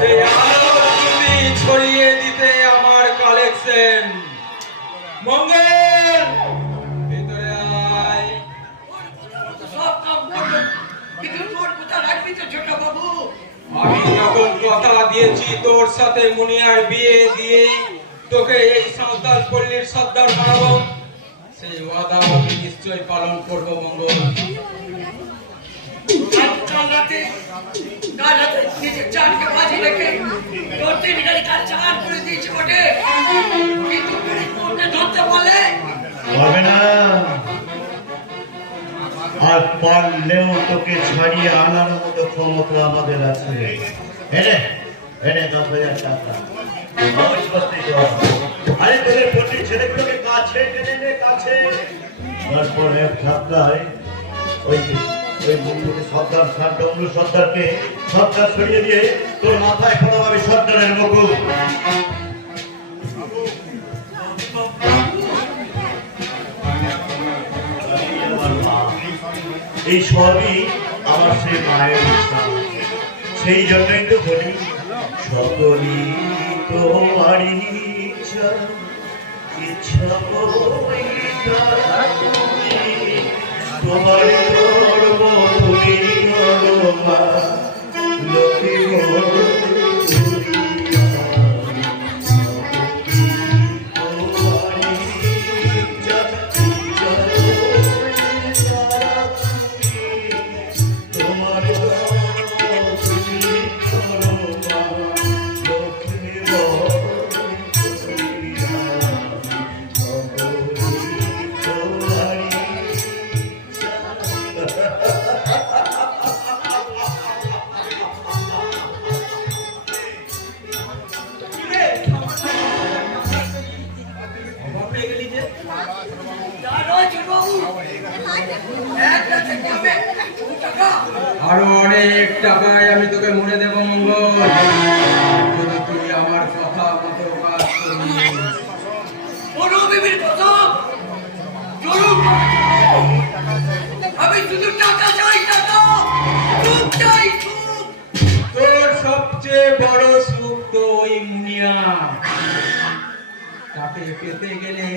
সেই আলো তুমি ছড়িয়ে দিতে আমার কালেকশন। মঙ্গল ভিতরে আয়। সব কাম করো, কিন্তু তোর কথা রাখবি তো ছোট বাবু। আমি যখন কথা দিয়েছি তোর সাথে মুনিয়ার বিয়ে দিয়ে তোকে এই সাঁওতাল পল্লীর সর্দার বানাবো, সেই ওয়াদা আমি নিশ্চয়ই পালন করবো মঙ্গল। কাল রাতে নিজের চানকে বাজি রেখে তোর 3 গাড়ি কাজ চালান করে দিয়েছে বটে, কিন্তু তোকে ধরতে পারলে পারবে না, আর পারলেও তোকে ছাড়িয়ে আনার মতো ক্ষমতা আমাদের আছে। এনে এনে 10,000 টাকা। আরে তোদের প্রতি ছেলেগুলোকে কাছে টেনে নে, কাছে। তারপর এক ধাক্কায় ওই বন্ধুকে সর্দার ডমরু সর্দারকে সর্দার সরিয়ে দিয়ে তোর মাথায় কোনোভাবে সর্দারের মুকুট। এই সবই আমার সেই মায়ের ইচ্ছা, সেই জন্যই তো বলি সকলই তোমারই ইচ্ছা, ইচ্ছা তোমার ধর্ম তুমি মা লক্ষ্মী আরো অনেক টাকায় আমি তোকে মনে দেব মঙ্গল, যদি তুই আমার কথা মতো কাজ করিস। আমি শুধু টাকা চাই, টাকা চাই। তোর সবচেয়ে বড় সুখ তো ওই মুনিয়া, তাকে পেতে গেলে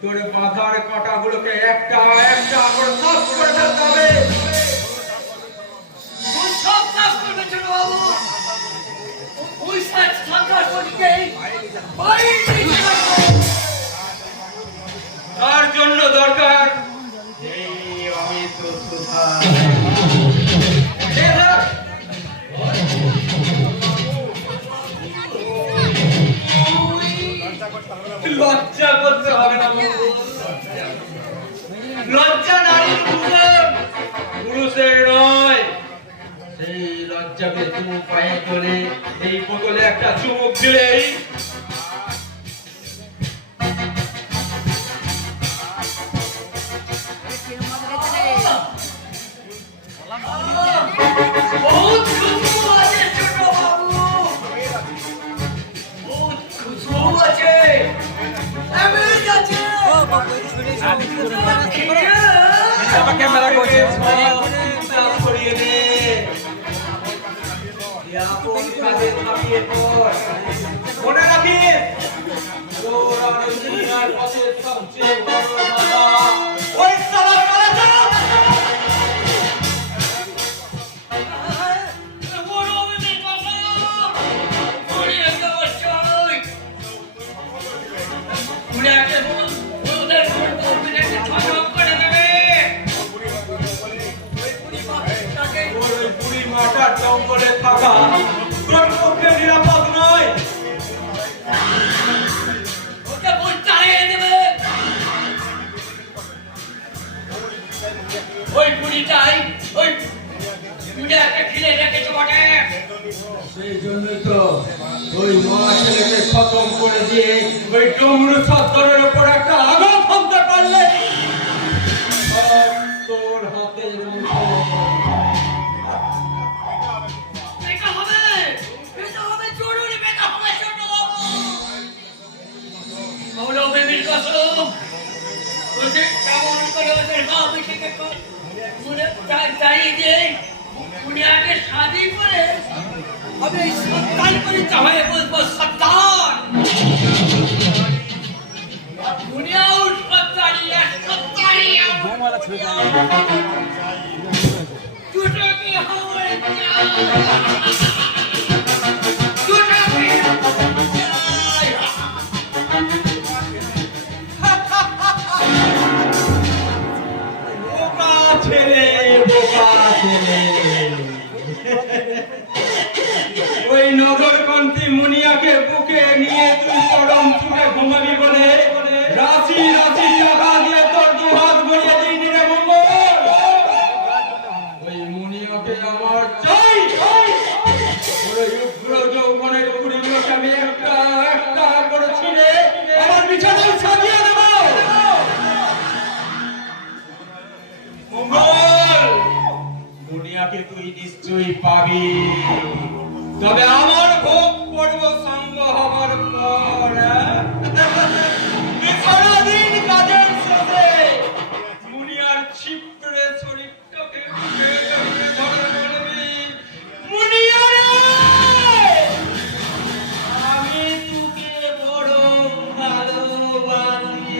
তোর মাথার কাঁটাগুলোকে একটা একটা করে সব করে ফেলতে হবে। সব কাজ করবে ছোট বাবু, ওই সাইড সরকার করবে, তার জন্য দরকার এই অমিত সুধা। লজ্জা করতে হবে না মঙ্গল। লজ্জা নারীর ভূষণ, পুরুষের নয়। সেই লজ্জাকে দু পায়ে তোলে এই বোতলে একটা চুমুক দিলেই বহুত খুশবু আছে ছোট বাবু, বহুত খুশবু আছে, আমেজ আছে। ক্যামেরা করছে করিয়ে দে আপন কাজে থামিয়ে পর। মনে রাখিস তোর আর দুনিয়ার পথে সবচেয়ে বড় বাধা ওই সালা কালাচা। ওই বুড়ি মাটার জঙ্গলে থাকা তোর পক্ষে নিরাপদ নয়। ওই বুড়িটাই ওই বুড়িটাকে ঘিরে রেখেছে বটে। সেই জন্যই তো ওই মা ছেলেকে খতম করে দিয়ে ওই ডমরু সত্তরের উপর একটা আঘাত হানতে পারলে সব তোর হাতের মুঠো। এটা হবে জরুরি, এটা হবে ছোট বাবু। মৌলভীর কসম, ওদের কেমন করে ওদের হাত থেকে মনে দাঁড়িয়ে দিয়ে দুনিয়াকে শাদি করে আমি সত্তার করে চাহে বলবো সত্তার। দুনিয়াও সত্তারিয়া সত্তারিয়া দুটোকে হবে বোকা ছেলে, বোকা ছেলে। ওই নগরকন্ঠী মুনিয়াকে বুকে নিয়ে তুই পরম সুখে ঘুমাবি বলে রাশি রাশি টাকা দিয়ে তোর দু হাত গড়িয়ে দিই রে মঙ্গল। ওই মুনিয়াকে আমার চাই। ওই উগ্র যৌবনের কুড়িগুলোকে আমি একটা একটা করে ছিঁড়ে আমার বিছানায় সাজিয়ে দেব। মঙ্গল, দুনিয়াকে তুই নিশ্চয়ই পাবি, তবে আমার ভোগ করব সঙ্গ হবার পর। সারাদিন কাজের শেষে মুনিয়ার ছিপড়ে শরীরটাকে বুকে জড়িয়ে ধরে বলবি, মুনিয়া রে, আমি তোকে বড় ভালোবাসি।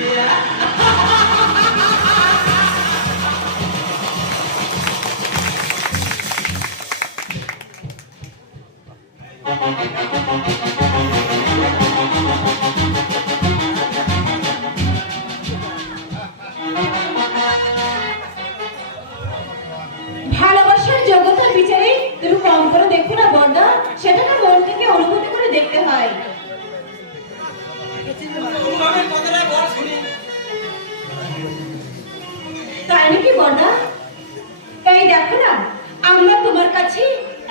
ভালোবাসার যোগ্যতার বিচারে তুমি কম করে দেখো না বর্দা, সেটা না মন থেকে অনুভূতি করে দেখতে হয়। আমি কথাটা বল শুনি। তাই নাকি বর্দা? এই দেখো না, আমরা তোমার কাছে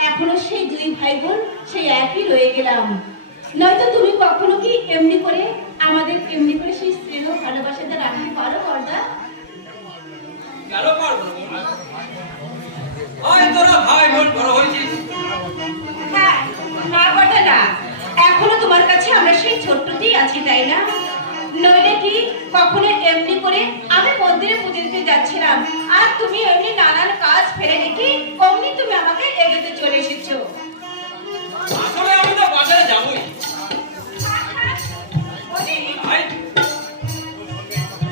এখনো সেই দুই ভাই বোন সেই একই রয়ে গেলাম। নয়তো তুমি কখনো কি এমনি করে আমাদের এমনি করে সেই স্নেহ ভালোবাসাটা রাখতে পারো বর্দা? কেন পারবো না? আয় তোরা ভাই বোন বড় হয়েছিস। হ্যাঁ, না বর্দা না, এখনো তোমার কাছে আমরা সেই ছোট্টতেই আছি, তাই না? নইলে কি কখনো এমনি করে আমি মন্দিরে পুজো দিতে যাচ্ছিলাম আর তুমি এমনি নানান কাজ ফেলে রেখে অমনি তুমি আমাকে এগোতে চলে এসেছো। আসলে আমি তো বাজারে যাবই।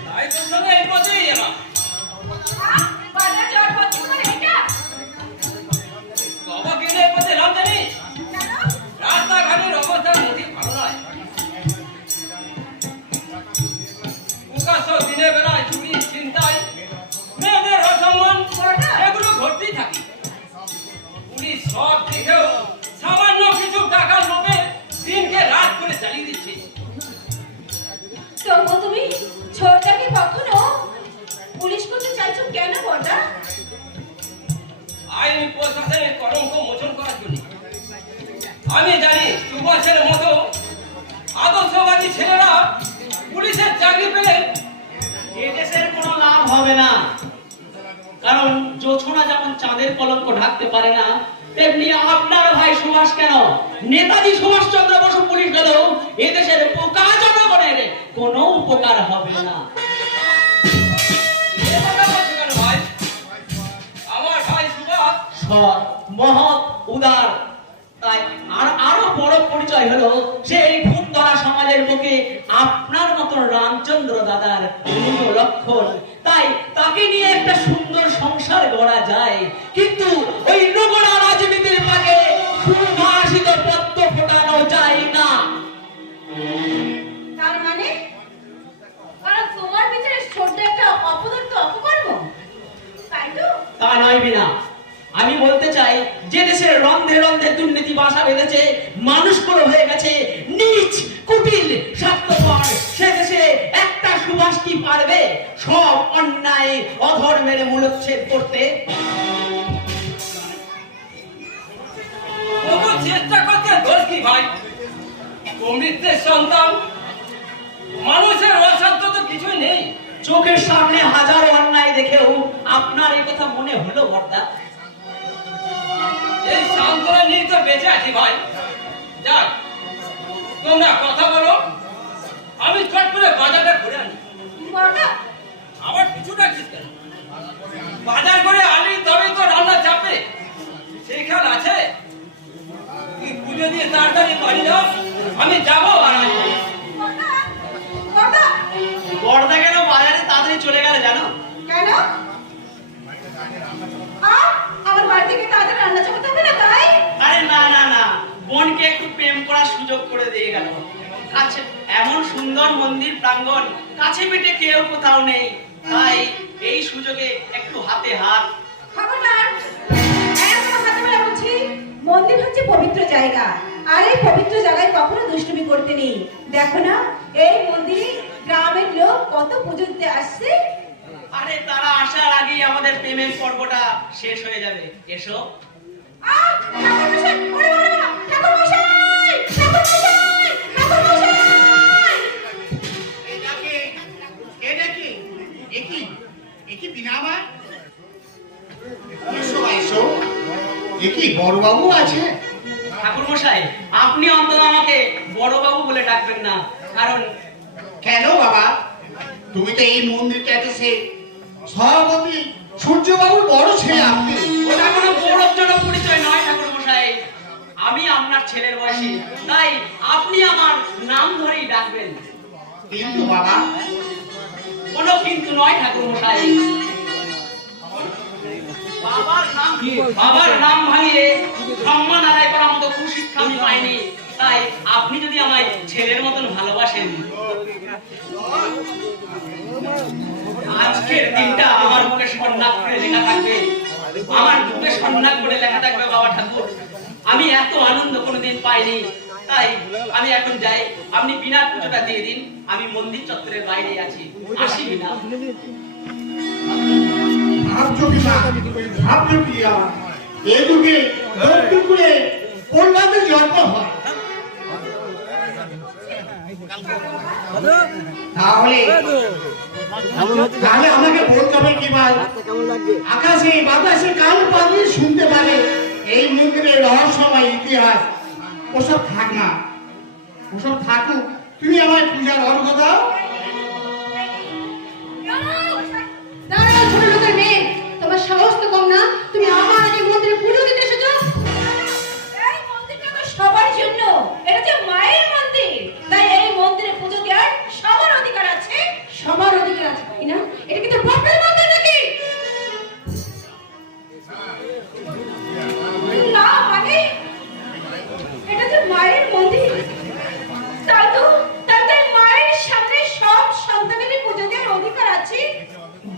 তাই তোর সঙ্গে এই পথেই এলাম। বাজার যাওয়ার পথে তোমার এটা? বাবা কিনে এই পথে এলাম জানিস? রাস্তাঘাটের অবস্থা অতি ভালো নয়। প্রকাশ্য দিনের বেলায় চুরি ছিনতাই মেয়েদের অসম্মান এগুলো ঘটতেই থাকে। পুলিশ সব দেখেও সামান্য কিছু টাকার লোভে দিনকে রাত করে চালিয়ে দিচ্ছে। বর্দা? আইনি প্রশাসনের কলঙ্ক মোচন করার জন্য। আমি জানি সুভাষের মতো আদর্শবাদী ছেলেরা পুলিশের চাকরি পেলে এদেশের কোনো লাভ হবে না, কারণ জোছনা যেমন চাঁদের কলঙ্ক ঢাকতে পারে না, তেমনি আপনার ভাই সুভাষ কেন, নেতাজি সুভাষচন্দ্র বসু পুলিশ হলেও এদেশের পোকা জনগণের কোনো উপকার হবে না। এ কথা বলছো কেন ভাই? আমার ভাই সুভাষ সৎ, মহৎ, উদার, তাই আরো বড় পরিচয় হলো যে এই ভূত ধরা সমাজের বুকে আপনার মতন রামচন্দ্র দাদার গুণ লক্ষণ, তাই তাকে নিয়ে একটা সুন্দর সংসার গড়া যায়। কিন্তু ওই নোংরা রাজনীতির পাকে সুভাষিত পদ্ম ফোটানো যায় না। তার মানে আর তোমার ভিতরে ছোট্ট একটা অপদার্থ অপকর্ম, তাই তো? তা নয় বিনা, আমি বলতে চাই যে দেশের রন্ধে রন্ধে দুর্নীতি বাসা বেঁধেছে, মানুষগুলো হয়ে গেছে নীচ, কুটিল, স্বার্থপর, সে দেশে একটা সুভাষ কি পারবে সব অন্যায় অধর্মের মূলচ্ছেদ করতে? তবু চেষ্টা করতে দোষ কি ভাই? অমৃতের সন্তান, মানুষের অসাধ্য তো কিছুই নেই। চোখের সামনে হাজারো অন্যায় দেখেও আপনার এই কথা মনে হলো বর্দা? এই সান্ত্বনা নিয়ে তো বেঁচে আছি ভাই। যাক, তোমরা কথা বলো, আমি চট করে বাজারটা ঘুরে আনি। বর্দা, আবার কিছু রাখিস কেন? বাজার করে আনি তবে তো রান্না চাপে, সেইখান আছে। তুই পুজো দিয়ে তাড়াতাড়ি বাড়ি যাও, আমি যাবো আর আসবো। বর্দা, বর্দা, বর্দা কেন বাজারে তাড়াতাড়ি চলে গেল জানো? কেন? আমার বাড়ি থেকে তাদের রান্না চাপাতে হবে না, তাই? আরে না না না, বোনকে একটু প্রেম করার সুযোগ করে দিয়ে গেল। আচ্ছা, এমন সুন্দর মন্দির প্রাঙ্গণ কাছে পিঠে কেউ কোথাও নেই, তাই এই সুযোগে একটু হাতে হাত। খবরদার, একদম হাতে বেলা বলছি, মন্দির হচ্ছে পবিত্র জায়গা, আর এই পবিত্র জায়গায় কখনো দুষ্টুমি করতে নেই। দেখো না, এই মন্দিরে গ্রামের লোক কত পুজো দিতে আসছে। আরে তারা আসার আগেই আমাদের প্রেমের পর্বটা শেষ হয়ে যাবে। এসো। ঠাকুরমশাই, ওরে বাবা, ঠাকুরমশাই, ঠাকুরমশাই, ঠাকুরমশাই। বড়বাবু আছে? ঠাকুরমশাই, আপনি অন্তত আমাকে বড়বাবু বলে ডাকবেন না, কারণ কেন বাবা, তুমি তো এই মন্দিরটাতে সে সভাপতি সূর্যবাবুর বড় ছেলে আপনি। ওটা কোনো গৌরবজনক পরিচয় নয় ঠাকুরমশাই, আমি আপনার ছেলের বয়সী, তাই আপনি আমার নাম ধরেই ডাকবেন। কিন্তু বাবা, কোনো কিন্তু নয় ঠাকুরমশাই, বাবার নাম ভাঙিয়ে সম্মান আদায় করার মতো কুশিক্ষা আমি পাইনি, তাই আপনি যদি আমায় ছেলের মতন ভালোবাসেন, আজকের দিনটা আমার মুখে সন্ন্যাক করে লেখা থাকবে, আমার বুকে সন্ন্যাক করে লেখা থাকবে বাবা ঠাকুর। আমি এত আনন্দ কোনোদিন পাইনি, তাই আমি এখন যাই, আপনি বিনা পুজোটা দিয়ে দিন, আমি মন্দির চত্বরের বাইরে আছি, আসি বিনা। ভাবছো কি এই যুগে দক্ষিণ করে কল্যাণের জন্ম হয়, তাহলে আমাকে বলতে হবে কি ভাই, আকাশে বাতাসে কান পানি শুনতে পারে এই মন্দিরের রহস্যময় ইতিহাস। ওসব থাক না, ওসব থাকুক, তুমি আমার পূজার অর্ঘ দাও। দাঁড়াও ছোট লোকের মেয়ে, তোমার সাহস তো কম না, তুমি আমার আগে মন্দিরে পুজো দিতে এসেছো? এই মন্দিরটা তো সবার জন্য, এটা যে মায়ের মন্দির, তাই এই মন্দিরে পুজো দেওয়ার সবার অধিকার আছে। সবার অধিকার আছে, তাই না? এটা কিন্তু বাপের মন্দির নাকি? না মানে এটা যে মায়ের মন্দির, তাই তো, তাই মায়ের সামনে সব সন্তানেরই পুজো দেওয়ার অধিকার আছে।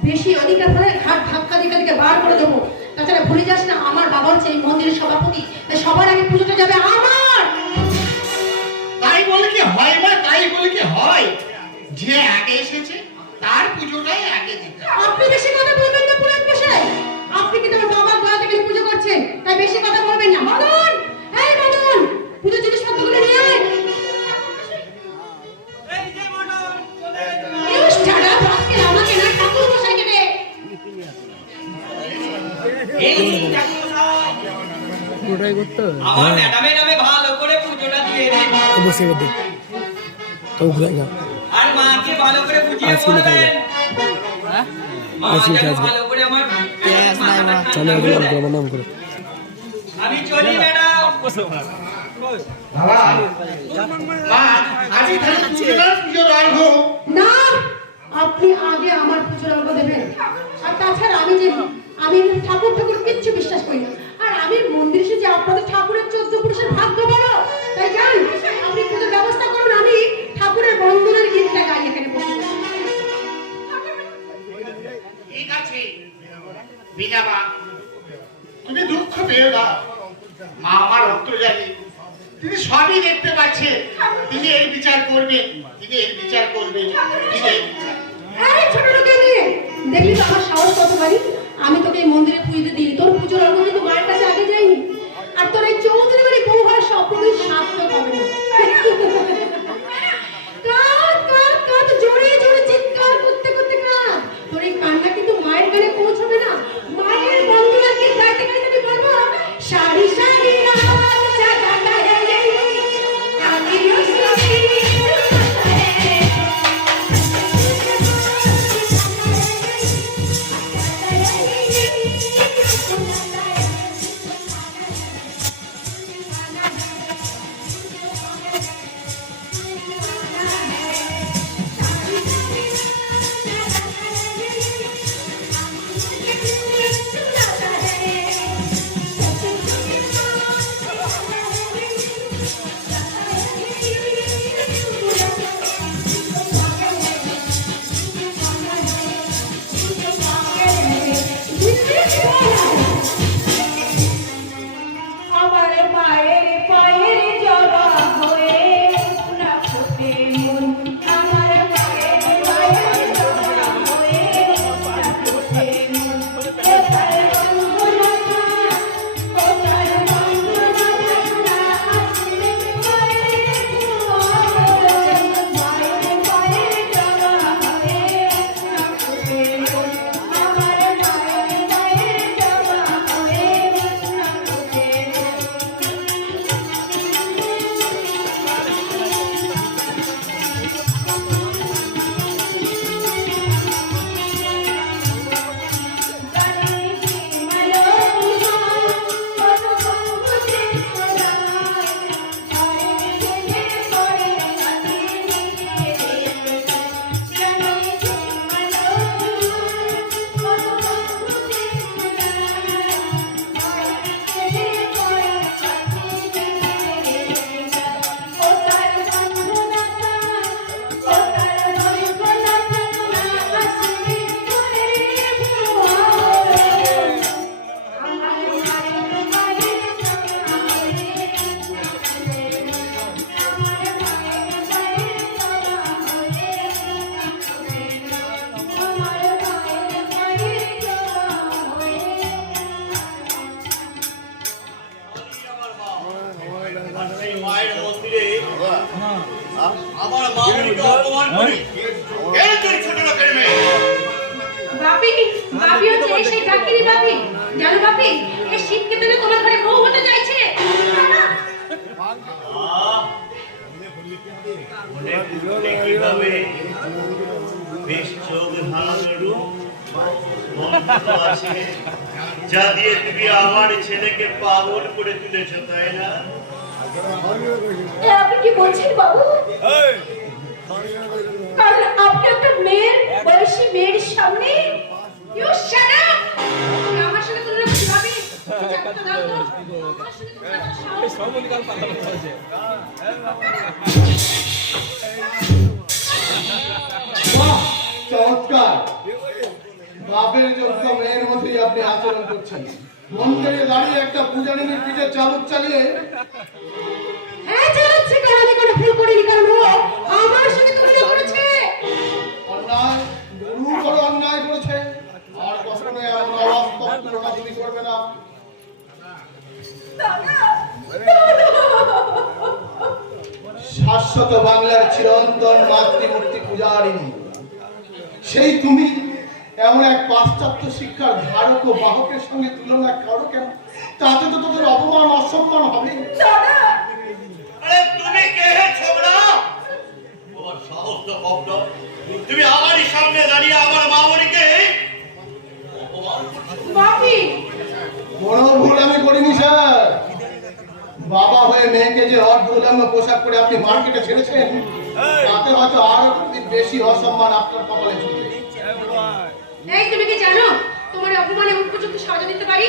বেশি অধিকার হলে ঘাট ধাক্কা দিকে বার করে দেবো। তাছাড়া ভুলে যাস না, আমার বাবা হচ্ছে এই মন্দিরের সভাপতি, তাই সবার আগে পুজোটা যাবে আমার। তাই বলে কি হয় মা, তাই বলে কি হয়? যে আগে এসেছে তার পুজোটাই আগে দিতে হয়। আপনি বেশি কথা বলবেন না পুরোহিত মশাই। এই ঠাকুরমশাই, আমার ম্যাডামের নামে ভালো করে পুজোটা দিয়ে দিন। আর মাকে ভালো করে বুঝিয়ে বলবেন, মা যেন ভালো করে আমার আমি চলি ম্যাডাম। বাবা মা আজই তাহলে পুজোর আরম্ভ। না, আপনি আগে আমার পুজোর অঙ্গ দেবেন। আর তাছাড়া আমি ঠাকুর কিচ্ছু বিশ্বাস করি না। আর আমি মন্দিরে এসে যে আপনাদের ঠাকুরের 14 পুরুষের ভাগ্য বলো, তাই যান আপনি পুজোর ব্যবস্থা করুন, আমি ঠাকুরের বন্দনের গীতটা গাই এখানে বসে। ঠিক আছে বিনা মা, তুমি দুঃখ পেও না। মা আমার অন্তর্যামী, তিনি সবই দেখতে পাচ্ছেন। তিনি এর বিচার করবেন, তিনি এর বিচার করবেন, তিনি এর বিচার। আরে ছোট লোকের মেয়ে, দেখলি তো আমার সাহস কত ভারী। আমি তোকে এই মন্দিরে পুজো দিই, তোর পুজোর অঙ্গ কিন্তু মায়ের কাছে আগে যাইনি। আর তোর এই চৌধুরী বাড়ি বউ হওয়ার স্বপ্নই সার্থক হবে না। কাঁদ কাঁদ কাঁদ, জোরে জোরে চিৎকার করতে করতে কাঁদ। তোর এই কান্না কিন্তু মায়ের কানে পৌঁছবে না। মায়ের বন্দনার গীত গাইতে গাইতে আমি বলবো, সারি সারি রাত জাগাতা হে আমিও শুনি আমার মায়ের পায়ের জবা হয়ে রাখতে মন, আমার মায়ের পায়ের জবা হয়ে রাখতে মন। কোথায় বন্ধনা, কোথায় বন্ধনা আসলে মায়ের পায়ের জবা হয়ে রাখতে মন, আমার মায়ের পায়ের জবা হয়ে রাখতে মন। সেই মায়ের মন্দিরে আমার মামুনিকে অপমান করি। এই তুই ছোট লোকের মেয়ে। বাপি, বাপি হচ্ছে এই সেই ডাকিনী বাপি। জানো বাপি, এই শীতকে দিনে তোমার ঘরে বউ হতে চাইছে। মনে বুঝলে কিভাবে বেশ চোখ ধারানো রূপ মন্ত্র আছে যা দিয়ে তুমি আমার ছেলেকে পাগল করে তুলেছ, তাই না? আপনি কি বলছেন বাবু? কারণ আপনি একটা মেয়ের বয়সী মেয়ের সামনে ইউ শাট আপ। আমার সাথে তুলনা করতে ভাবি চমৎকার, বাপের যোগ্য মেয়ের মধ্যেই আপনি আচরণ করছেন। মন্দিরে দাঁড়িয়ে একটা পূজারীর পিঠে চাবুক চালিয়ে। হ্যাঁ চালাচ্ছে, কারণ আমি কোনো ভুল করিনি, কারণ ও আমার সাথে তুলনা করেছে। অন্যায়, গুরু বড় অন্যায় করেছে। আর কখনোই এমন অবাস্তব তুলনা তুমি করবে না। শাশ্বত বাংলার চিরন্তন মাতৃমূর্তি পূজারিণী সেই তুমি এমন এক পাশ্চাত্য শিক্ষার ধারক ও বাহকের সঙ্গে তুলনা করো কেন? তাতে তো তোদের অপমান অসম্মান হবে। দাদা আরে তুমি কে হে ছোকরা? তোমার সাহস তো কম নয়। তুমি আমারই সামনে দাঁড়িয়ে আমার মামনিকে অপমান করছো। বাপি কোনো ভুল আমি করিনি স্যার। বাবা হয়ে মেয়েকে যে অর্ধউলঙ্গ পোশাক করে আপনি মার্কেটে ছেড়েছেন, তাতে হয়তো আরো বেশি অসম্মান আপনার কপালে চলবে। এই তুমি কি জানো তোমার অপমানে উপযুক্ত সাজা দিতে পারি?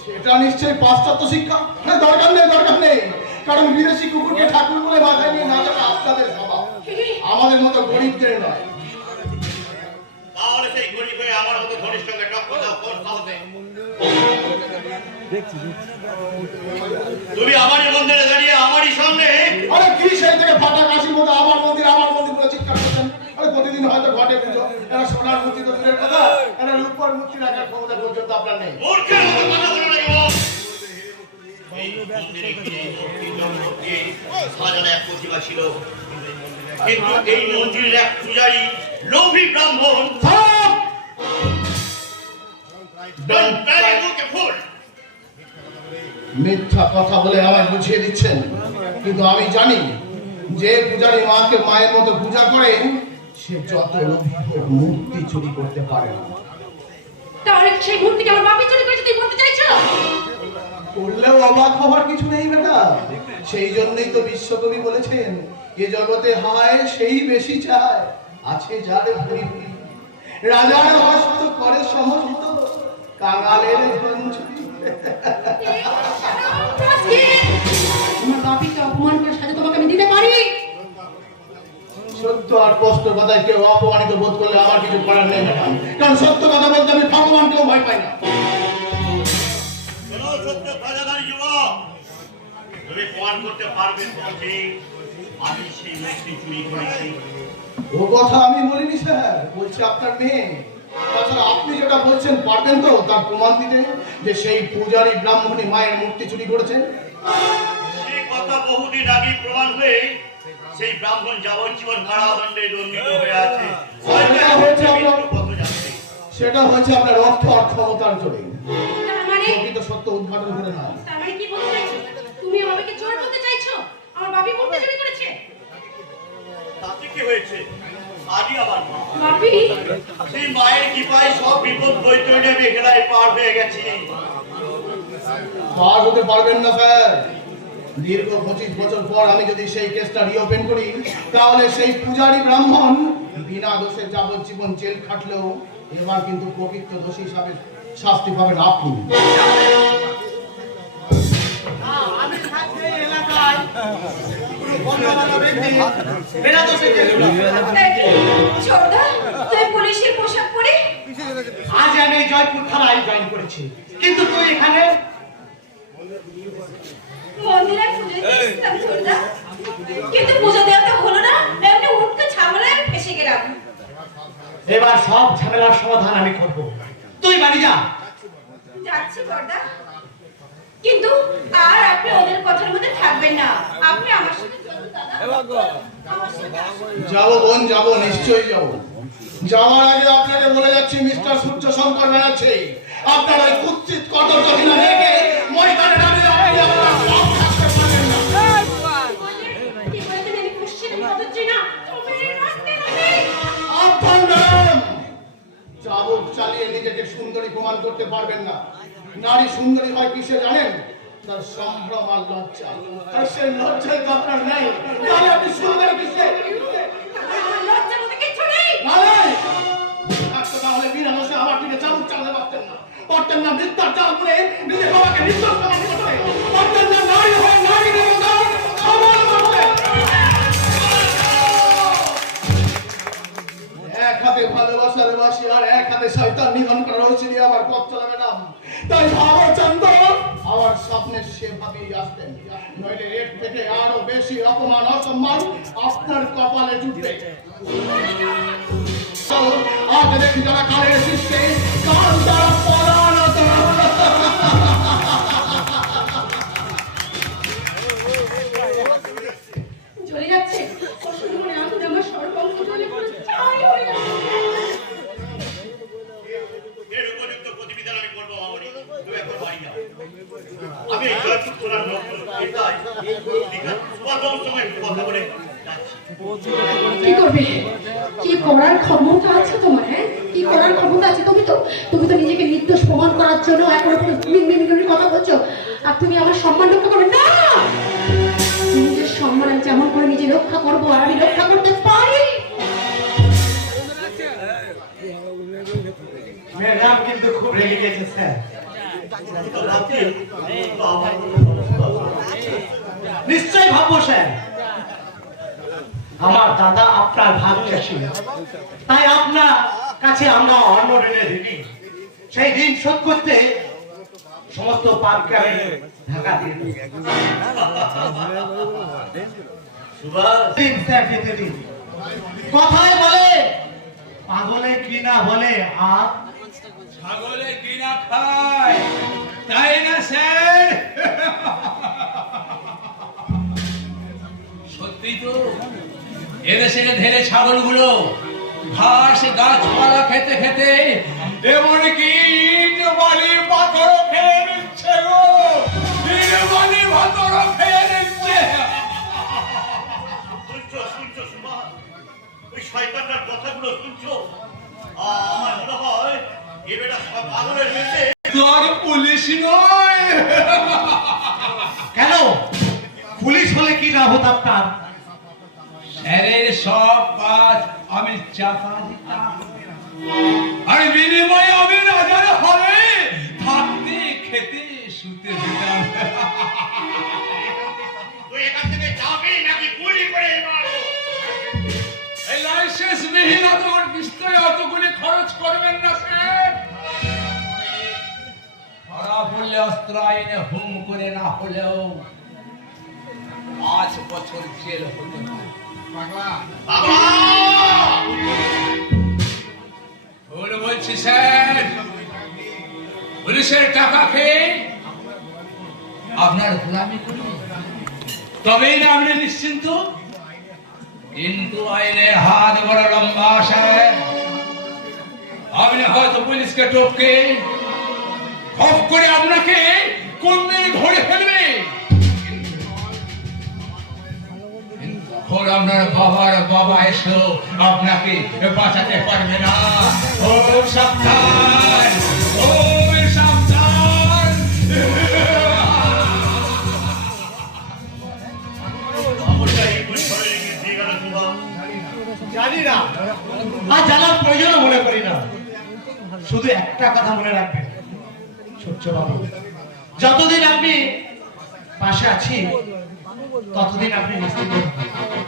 সেটা নিশ্চয়ই পাশ্চাত্য শিক্ষা। না, দরকার নেই। কারণ বিদেশি কুকুরকে ঠাকুর বলে মাথায় নিয়ে না যাওয়া আপনাদের স্বভাব, আমাদের মতো গরিবদের নয়। তাহলে সেই গরিব হয়ে আমার মতো ধনির সঙ্গে টক্কর দাও কোন সাহসে? তুমি আমারই মন্দিরে দাঁড়িয়ে আমারই সামনে আরে কি সেই থেকে ফাটা কাশির মতো আমার মন্দির বলে চিৎকার করছেন? আরে প্রতিদিন হয়তো ঘটে পুজো, একটা সোনার মূর্তি তো দূরের কথা, একটা রূপার মূর্তি রাখার ক্ষমতা পর্যন্ত আপনার নেই। মূর্খের মতো কথা বলে লাগিব। এই মন্দিরে গিয়ে ভক্তির জন্য গিয়ে সাজানো এক প্রতিমা ছিল, কিন্তু এই মন্দিরের এক পূজারী লোভী ব্রাহ্মণ মিথ্যা কথা বলে আমায় বুঝিয়ে দিচ্ছেন, কিন্তু আমি জানি যে পূজারী মাকে মায়ের মতো পূজা করে সে যত লোভী হোক মূর্তি চুরি করতে পারে না। তাহলে সেই মূর্তিকে আমার বাপি চুরি করেছে তুই বলতে চাইছো? করলেও অবাক হবার কিছু নেই বেটা। সেই জন্যই তো বিশ্বকবি বলেছেন, এ জগতে হায় সেই বেশি চায়, আছে যার ভুরি ভুরি। রাজার হস্ত করে সমস্ত, কাঙালের ধন চুরি। আমার বাপিকে অপমান করে সাজা তোমাকে আমি দিতে পারি? সত্য আর স্পষ্ট কথায় কেউ অপমানিত বোধ করলে আমার কিছু করার নেই ম্যাডাম, কারণ সত্য কথা বলতে আমি ভগবানকেও ভয় পাই না। সত্য রাজাদারি যুবক, তুমি প্রমাণ করতে পারবে তো যে আমি সেই মূর্তি চুরি করেছি? ও কথা আমি বলিনি স্যার, বলছি আপনার মেয়ে। তাছাড়া আপনি যেটা বলছেন পারবেন তো তার প্রমাণ দিতে, যে সেই পূজারী ব্রাহ্মণী মায়ের মূর্তি চুরি করেছেন? সেই কথা বহুদিন আগে প্রমাণ হয়ে সেই ব্রাহ্মণ যাবজ্জীবন কারাদণ্ডে দণ্ডিত হয়ে আছে। সেটা হয়েছে আপনার অর্থ আর ক্ষমতার জোরে, তার মানে প্রকৃত সত্য উদ্ঘাটন করে না। তার মানে কি বলতে চাইছো? তুমি আমার বাবাকে চোর বলতে চাইছো? আমার বাপি মূর্তি চুরি করেছে? তাতে কি হয়েছে? আজই আমার মা, বাপি সেই মায়ের কৃপায় সব বিপদ বৈতরণে মেঘেলায় পার হয়ে গেছে। পার হতে পারবেন না স্যার। দীর্ঘ 25 বছর পর আমি যদি সেই কেসটা রিওপেন করি, তাহলে সেই পূজারী ব্রাহ্মণ বিনা দোষে যাবজ্জীবন জেল খাটলেও এবার কিন্তু প্রকৃত দোষী হিসাবে শাস্তি পাবেন আপনি। আমি থাকতে এই এলাকায় বন্ধবান্ধব ব্যক্তি বিনা দোষে জেল ছোটদা তুই পুলিশের পোশাক পরে? আজ আমি জয়পুর থানায় জয়েন করেছি, কিন্তু তুই এখানে মন্দিরে পুজো দিয়েছিলাম ছোটদা, কিন্তু পুজো দেওয়া তো হলো না, এমনি উঠকে ঝামেলায় ফেসে গেলাম। এবার সব ঝামেলার সমাধান আমি করব, তুই বাড়ি যা। যাচ্ছি বড়দা, কিন্তু আর আপনি ওদের কথার মধ্যে থাকবেন না, আপনি আমার সাথে চলুন দাদা। আমার সাথে আসুন। যাবো বোন, যাবো, নিশ্চয়ই যাবো। যাওয়ার আগে আপনাকে বলে যাচ্ছি মিস্টার সূর্য শঙ্কর ব্যানার্জি, আপনার ওই কুৎসিত কদর্যহীনা মেয়েকে ময়দানে নামিয়ে আপনি আমার সব থাকতে পারবেন না। কি বলতে আমি খুশি হতে না? তুমি রাখতে না। আপনার নাম চাবুক চালিয়ে নিজেকে সুন্দরী প্রমাণ করতে পারবেন না। নারী সুন্দরী হয় কিসে জানেন? তার সম্ভ্রম আর লজ্জা, আর সেই লজ্জায় তো আপনার নেই, তাহলে আপনি সুন্দরী কিসে? আমার লজ্জা বলতে কিছু নেই। তাহলে বিনা দোষে আমার দিকে চাবুক চালাতে পারতেন না মিথ্যার জাল করে নিজের বাবাকে নির্দোষ প্রমাণ করতে পারতেন না, নারী হয়ে নারী সমান করতে। এক হাতে ভালোবাসার বাসি আর এক হাতে শয়তান নিধন করা হয়েছিল আমার পথ চলা ম্যাডাম। তাই ভালো চান্দ আমার স্বপ্নের সেভাবেই আসতেন, নইলে এর থেকে আরো বেশি অপমান অসম্মান আপনার কপালে জুটবে। আজ দেখি যারা কালের শিষ্যে কাল তারা পরানত। জ্বলে যাচ্ছে অসুর মনে আগুন, আমার সর্বাঙ্গ জ্বলে পুরো ছাই হয়ে যাচ্ছে। করবো মামনি, তুমি এখন বাড়ি যাও। আমি এই জয়পুর থানার লোক এটাই সুভাষবাবুর সঙ্গে একটু কথা বলে যাচ্ছি। কি করবে? কি করার ক্ষমতা আছে তোমার? হ্যাঁ, কি করার ক্ষমতা আছে? তুমি তো নিজেকে নির্দোষ প্রমাণ করার জন্য এখন মিনমিন কথা বলছো। আর তুমি আমার সম্মান রক্ষা করবে না? নিজের সম্মান আমি যেমন করে নিজে রক্ষা করবো, আর আমি রক্ষা করতে পারি। ম্যাডাম কিন্তু খুব রেগে গেছে স্যার। নিশ্চয় ভাববো স্যার, আমার দাদা আপনার ভাগ চাষী, তাই আপনার কাছে আমরা অন্য ঋণে ঋণী। সেই ঋণ শোধ করতে সমস্ত পাপকে আমি ঢাকা দিয়ে দিই। স্যার যেতে দিন। কথায় বলে পাগলে কি না বলে আর ছাগলে কিনা খায়, তাই না স্যার? সত্যি তো, এদেশের ধেরে ছাগলগুলো ঘাস গাছপালা খেতে খেতে এমনকি ইট বালি পাথর খেয়ে নিচ্ছে গো, ইট বালি পাথর খেয়ে নিচ্ছে। শুনছো সুভাষ, ওই শয়তানটার কথাগুলো শুনছো? আমার মনে হয় এ বেটা সব পাগলের মেয়েছে। তোর পুলিশ নয়। কেন? পুলিশ হলে কি লাভ হতো আপনার? স্যারের সব কাজ আমি চাপা দিতাম, আর বিনিময়ে আমি রাজার হলে থাকতে খেতে শুতে দিতাম। তুই এখান থেকে যাবি নাকি গুলি করে মারবো? এই লাইসেন্স বিহীন তোমার পিস্তলে অতগুলি খরচ করবেন না স্যার। ধরা পড়লে অস্ত্র আইনে হুম করে না হলেও 5 বছর জেল হতে পারে। বাবা! ভুল বলছি স্যার, পুলিশের টাকা খেয়ে আপনার গোলামি করি, তবেই না আপনি নিশ্চিন্ত। কিন্তু আইনের হাত বড় লম্বা স্যার, আপনি হয়তো পুলিশকে টপকে খপ করে আপনাকে কোন দিন ধরে ফেলবে, তখন আপনার বাবার বাবা এসো আপনাকে বাঁচাতে পারবে না। ও সাবধান, ও সাবধান। বাবুটা এই পরিবারে রেখে দিয়ে গেল সুভাষ। জানি না, আর জানার প্রয়োজন মনে করি না। শুধু একটা কথা মনে রাখবেন সূর্য বাবু, যতদিন আপনি পাশে আছি ততদিন আপনি নিশ্চিন্ত থাকুন।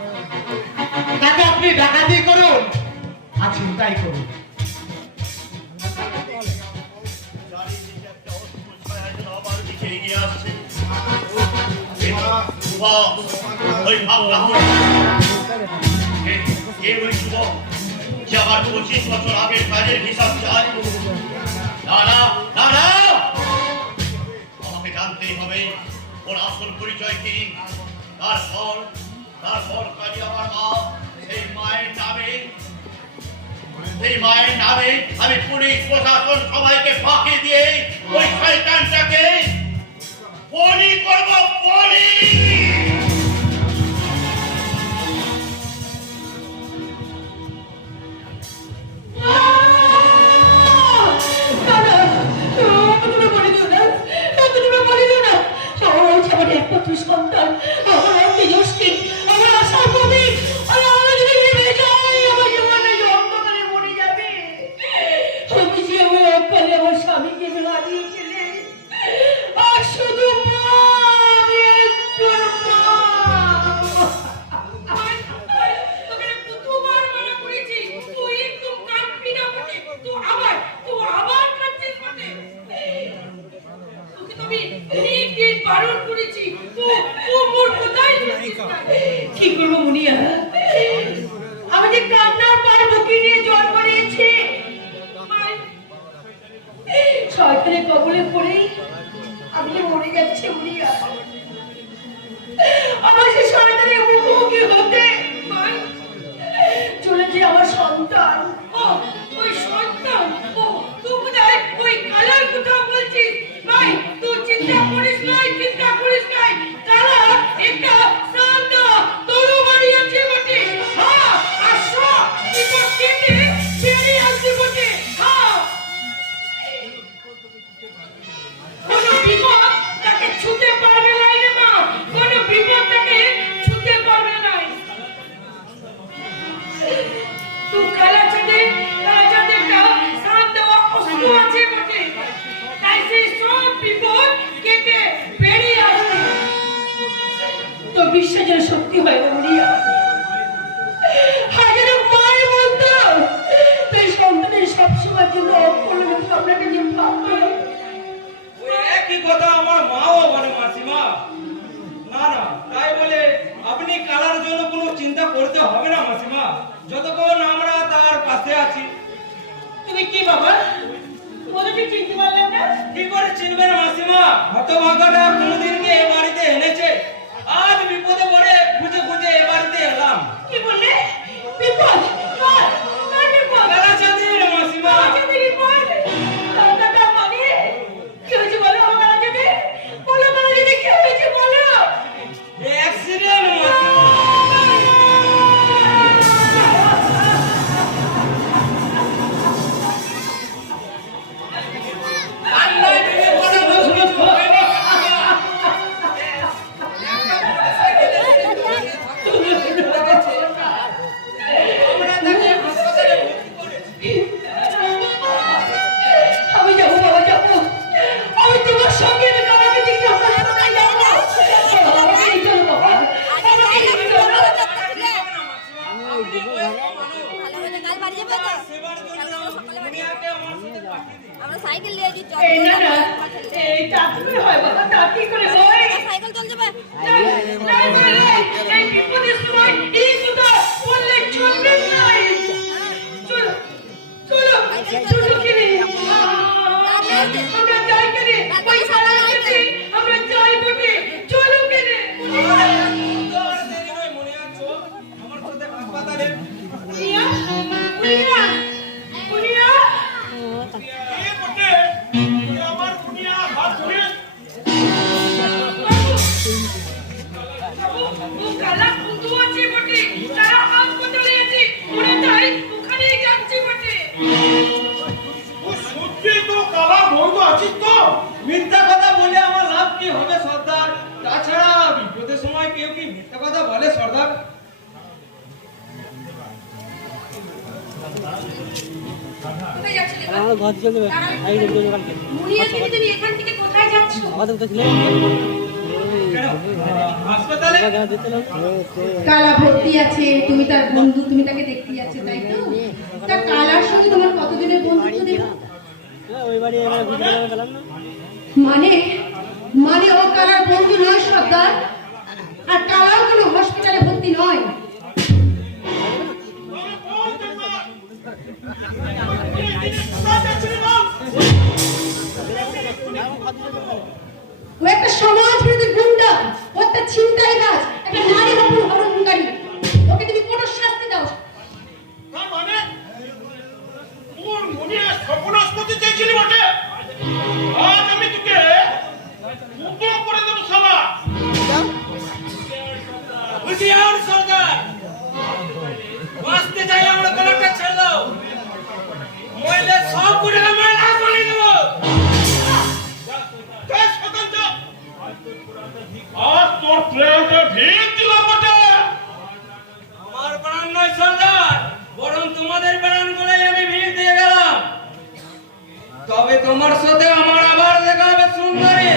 তাকে আপনি ডাকাতি করুন আর চিন্তাই করুন। চারিদিকে একটা অদ্ভুত ছায়া যেন আমার দিকে এগিয়ে আসছে। সুভাষ, ওই ভাবনা কে ওই যুবক যে আমার 25 বছর আগের কাজের হিসাব চায়? না না না না, আমাকে জানতেই হবে ওর আসল পরিচয় কি। তারপর কাজে আমার মা, সেই মায়ের নামে আমি পুলিশ প্রশাসন সবাইকে ফাঁকি দিয়ে ওই শয়তানটাকে বলি করব, বলি। সন্তান আমার তেজস্বী, আমার আশার প্রতীক, আমার যদি নেমে যায় আমার জীবনে অন্ধকারে মরে যাবে। আমি যে আমার এককালে আমার স্বামীকে হারিয়ে ফেলে আর শুধু মা, আমি একজন মা। তোকে কতবার মানা করেছি, তুই একদম কাঁদবি না বটে, তুই আবার কাঁদছিস বটে। তোকে তো আমি দিন বারণ করেছি, মোর কোথায় যাচ্ছিস না? কি করবো মুনিয়া, আমি যে কান্নার পার বুকে নিয়ে জন্ম নিয়েছি, শয়তানের কবলে পড়ে আমি যে মরে যাচ্ছি মুনিয়া। আমার সে শয়তানের মুখোমুখি হতে চলেছে আমার সন্তান। ও ওই সন্তান, ও তুই বোধহয় ওই কালার কথা সত্যি হয় না মুনিয়া। হাজারো মায়ের বলতো তুই সন্তানের সবসময়ের জন্য অপূর্ণ ভাবনাটা যে ভাববে। ওই একই কথা আমার মাও বলে মাসিমা। না না, তাই বলে আপনি কালার জন্য কোনো চিন্তা করতে হবে না মাসিমা, যতক্ষণ আমরা তার পাশে আছি। তুমি কি বাবা বলে কি চিনতে পারলেন না? কি করে চিনবেন মাসিমা? হতভাগাটা কোনদিনকে এ বাড়িতে এনেছে, আজ বিপদে পড়ে খুঁজে খুঁজে এ বাড়িতে এলাম। কি বললে? বিপদ? কার? কার বিপদ? কালাচাঁদের মাসিমা। কালাচাঁদের বিপদ? কালাচাঁদ মানে? কি হয়েছে বলো আমার কালাচাঁদের? বলো কালাচাঁদের কি হয়েছে বলো? অ্যাক্সিডেন্ট মাসিমা। কান্নায় ভেঙে পড়ে মাসিমা। আমরা তাকে হাসপাতালে ভর্তি করেছি। আমি যাবো বাবা যাবো, আমি তোমার সঙ্গে কালাকে দেখতে হাসপাতালে যাবো। আমাকে নিয়ে চলো বাবা, আমাকে নিয়ে চলো। আমরা সাইকেল নিয়ে যাচ্ছি। এই না না, এই চাকরি হয় বাবা, চাকরি করে হয়। সাইকেল চল যাবে। এই বিপদের সময় এই কথা বললে চলবে না। চলো চলো চলো কিনে আমরা যাই কিনে ওই সারা কিনে আমরা যাই বটে। চলো কিনে তোর দেরি নয়, মনে আছে আমার সাথে হাসপাতালে। মুনিয়া মুনিয়া মুনিয়া এ বটে, এ আমার দুনিয়া হাত ধরে ও কালা বন্ধু আছে বটে, তারা হাসপাতালে আছে, ওরা যাই ওখানে যাচ্ছে বটে। ও সত্যি তো কালা বন্ধু আছিস তো? মিথ্যা কথা বলে আমার লাভ কি হবে সর্দার? তাছাড়া বিপদের সময় কেউ কি মিথ্যা কথা বলে সর্দার? কোথায় যাচ্ছিলে? আমার ঘর চলে যাবে আই দেখো কালকে মুনিয়া দিদি, তুমি এখান থেকে কোথায় যাচ্ছ? আমাদের তো ছিল কেন? হাসপাতালে? কালা ভর্তি আছে, তুমি তার বন্ধু, তুমি তাকে দেখতে যাচ্ছে তাই তো? তা কালার সঙ্গে তোমার কতদিনের বন্ধুত্ব দেখো? ওই বাড়ি এখানে ঘুরতে গেলাম না। মানে মানে ও কালার বন্ধু নয় সর্দার, আর কালার কোনো হসপিটালে ভর্তি নয়। ও একটা সমাজ বিরোধী গুন্ডা, ও একটা ছিনতাইবাজ, একটা নারী হরণকারী। ওকে তুমি কঠোর শাস্তি দাও। তার মানে তোর মনে সর্বনাশ করতে চেয়েছিলি বটে? আজ আমি তোকে হুকুম করে দেবো শালা। হুঁশিয়ার সর্দার, বাঁচতে চাইলে আমরা কলারটা ছেড়ে দাও, মহিলা সব করে আমরা লাশ বানিয়ে দেবো। যা স্বতন্ত্র। আজ তোর ট্রেনে ভিড় দিলাম বটে। আমার প্রাণ নয় সর্দার, বরং তোমাদের প্রাণ বলে আমি ভিড় দিয়ে গেলাম। তবে তোমার সাথে আমার আবার দেখা হবে সুন্দরী।